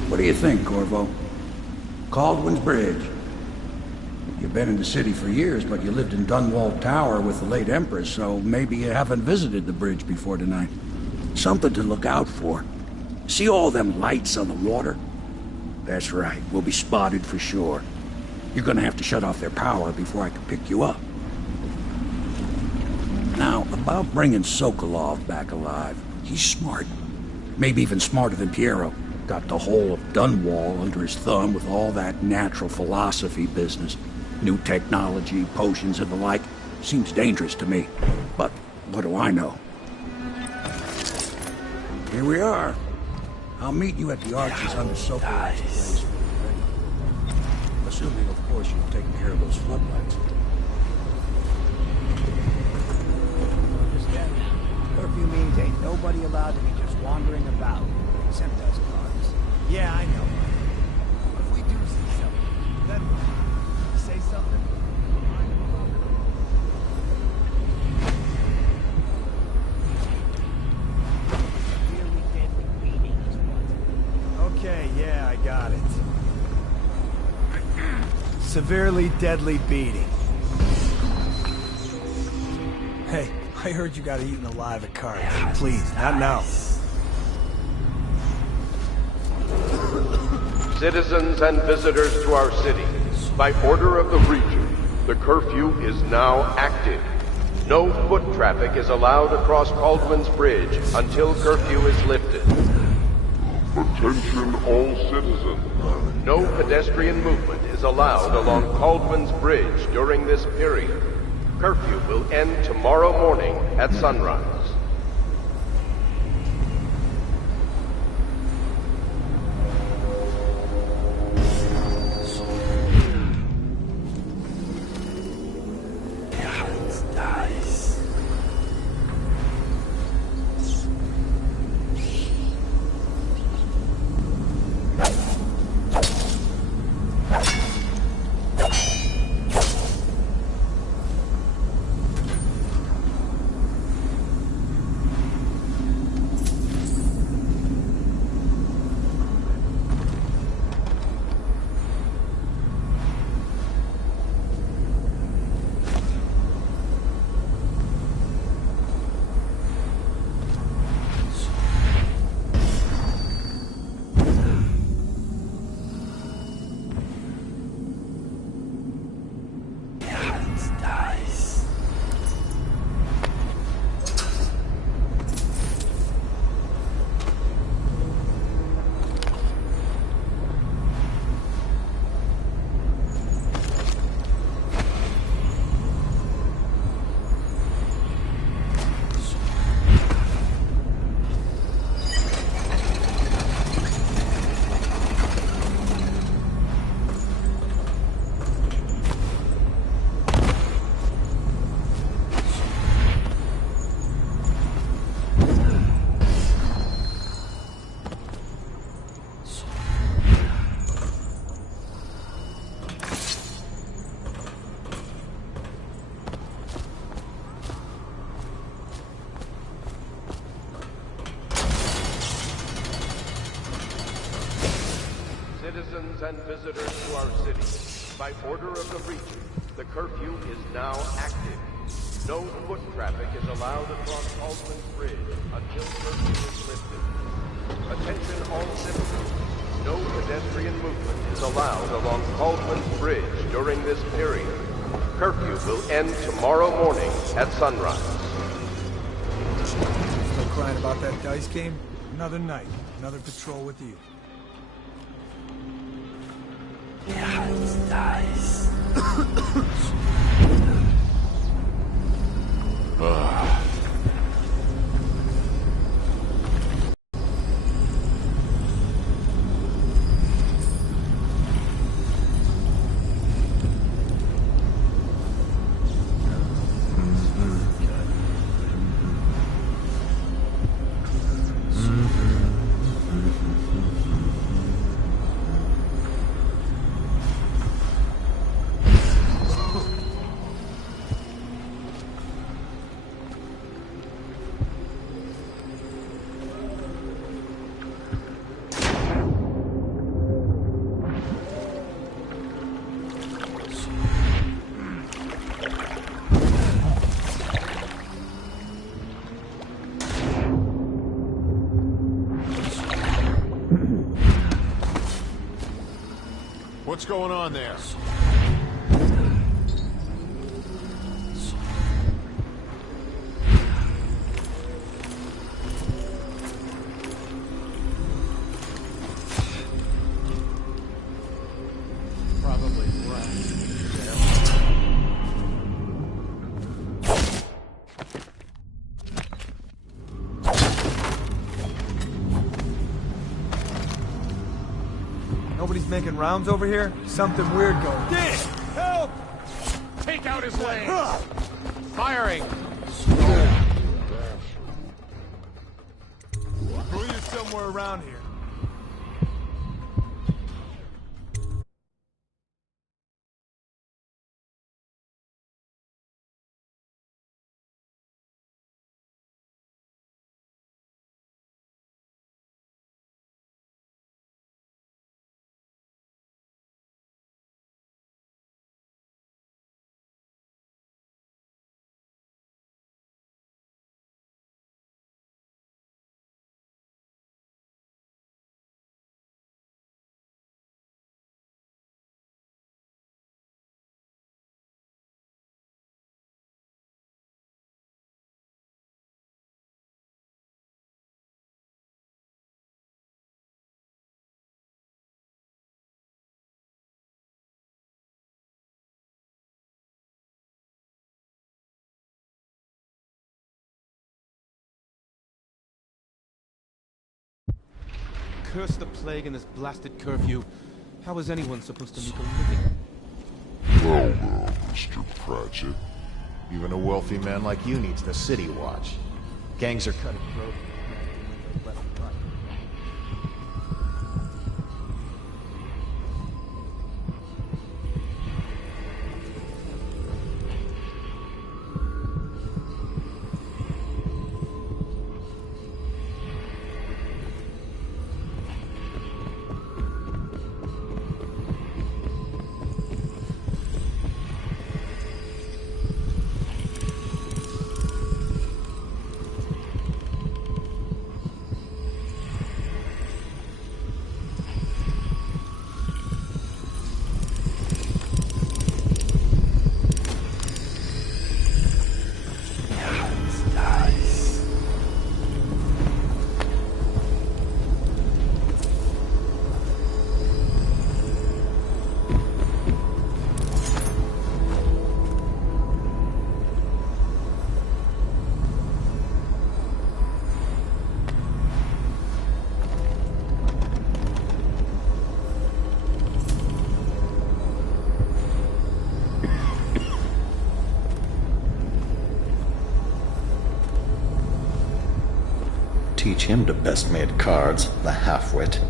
What do you think, Corvo? Caldwin's Bridge. You've been in the city for years, but you lived in Dunwall Tower with the late Empress, so maybe you haven't visited the bridge before tonight. Something to look out for. See all them lights on the water? That's right, we'll be spotted for sure. You're gonna have to shut off their power before I can pick you up. Now, about bringing Sokolov back alive. He's smart. Maybe even smarter than Piero. Got the whole of Dunwall under his thumb with all that natural philosophy business. New technology, potions and the like. Seems dangerous to me. But what do I know? Here we are. I'll meet you at the arches under Sokolov's place. Assuming, of course, you've taken care of those floodlights. Curfew means ain't nobody allowed to be just wandering about, except us guards. Yeah, I know. What if we do see something? Then what? You say something? Severely deadly beating is what? Okay, yeah, I got it. Severely deadly beating. Hey, I heard you got eaten alive at cards. Please, not now. Citizens and visitors to our city, by order of the Regent, the curfew is now active. No foot traffic is allowed across Caldwin's Bridge until curfew is lifted. Attention all citizens. No pedestrian movement is allowed along Caldwin's Bridge during this period. Curfew will end tomorrow morning at sunrise. citizens and visitors to our city, by order of the Regent, the curfew is now active. No foot traffic is allowed across Baldwin's Bridge until curfew is lifted. Attention all citizens. No pedestrian movement is allowed along Baldwin's Bridge during this period. Curfew will end tomorrow morning at sunrise. Still crying about that dice game? Another night, another patrol with you. Yeah, it's dice. What's going on there? Probably rats. Nobody's making rounds over here? Something weird going. Dan! Help! Take out his legs! Firing! Police somewhere around here. Curse the plague and this blasted curfew. How is anyone supposed to make a living? Well now, Mr. Pratchett. Even a wealthy man like you needs the city watch. Gangs are cutting throat. Left and right. Teach him to best made cards, the half-wit.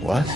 What?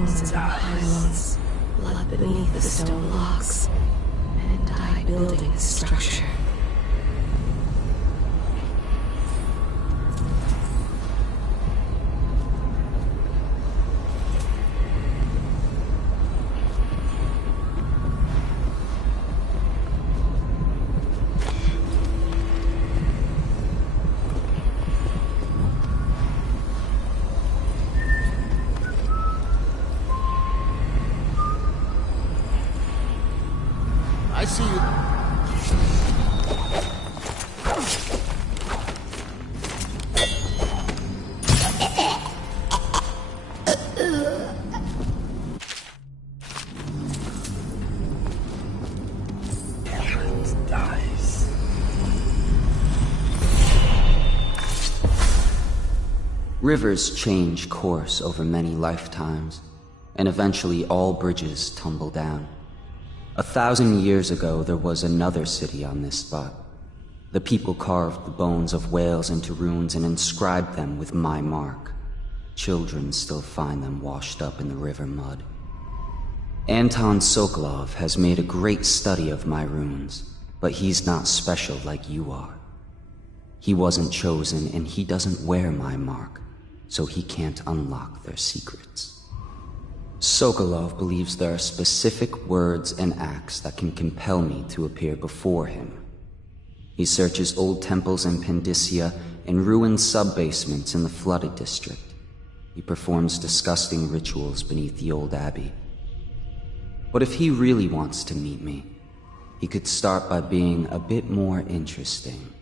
bones of pylons, blood beneath the stone locks, and died building the structure. I see you. Rivers change course over many lifetimes, and eventually all bridges tumble down. 1,000 years ago, there was another city on this spot. The people carved the bones of whales into runes and inscribed them with my mark. Children still find them washed up in the river mud. Anton Sokolov has made a great study of my runes, but he's not special like you are. He wasn't chosen, and he doesn't wear my mark, so he can't unlock their secrets. Sokolov believes there are specific words and acts that can compel me to appear before him. He searches old temples in Pandysia and ruined sub-basements in the flooded district. He performs disgusting rituals beneath the old abbey. But if he really wants to meet me, he could start by being a bit more interesting.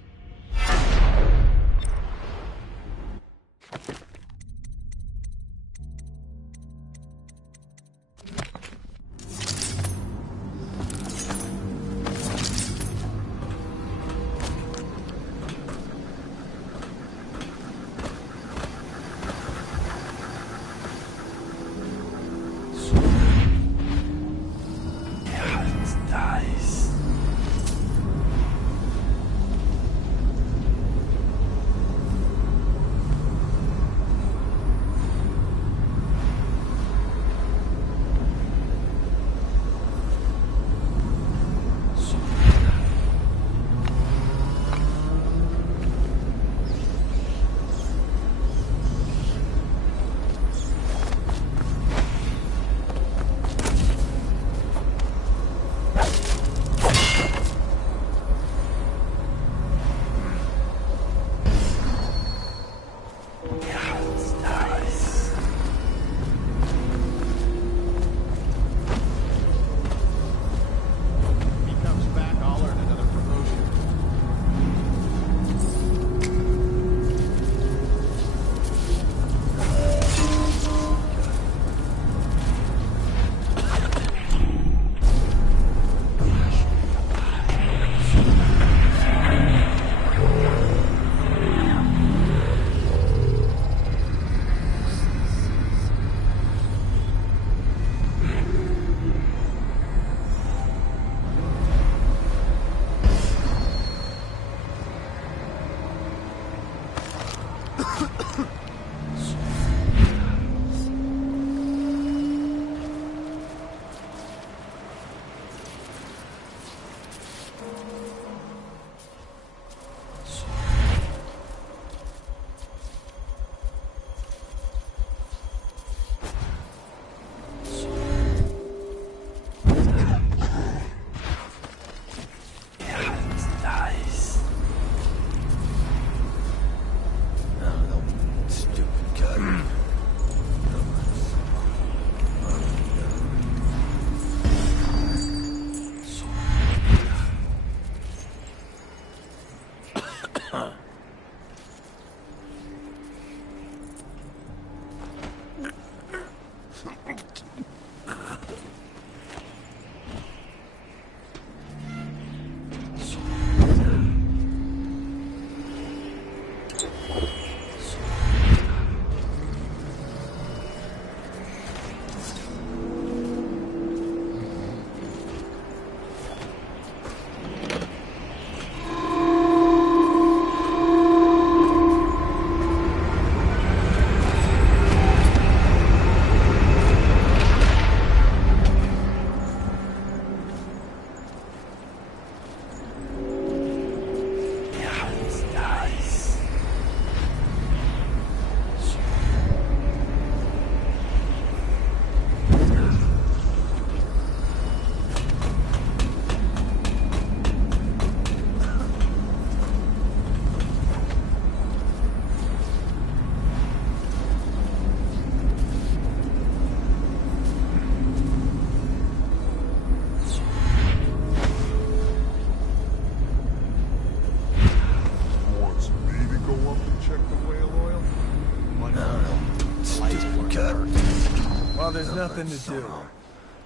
Well, there's nothing to do.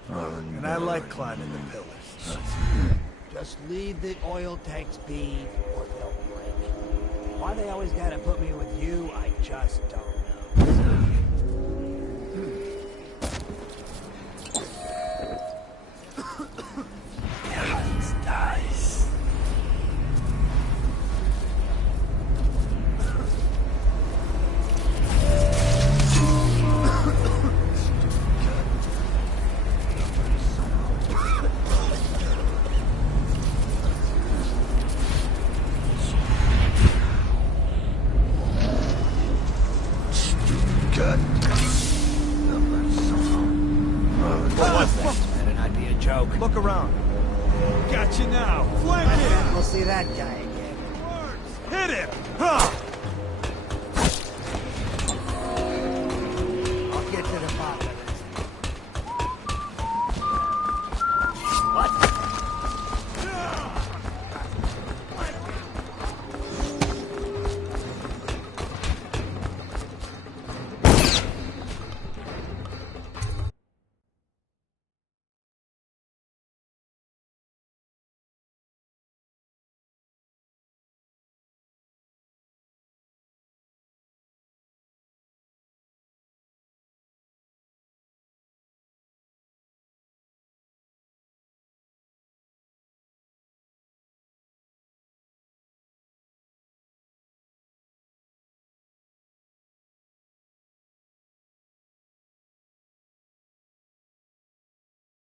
And I like climbing the pillars. Just leave the oil tanks be, or they'll break. Why they always gotta put me with you, I just don't know. Nice. Better not be a joke. Look around. Got you now. Flank him. We'll see that guy again. Hit him! Huh!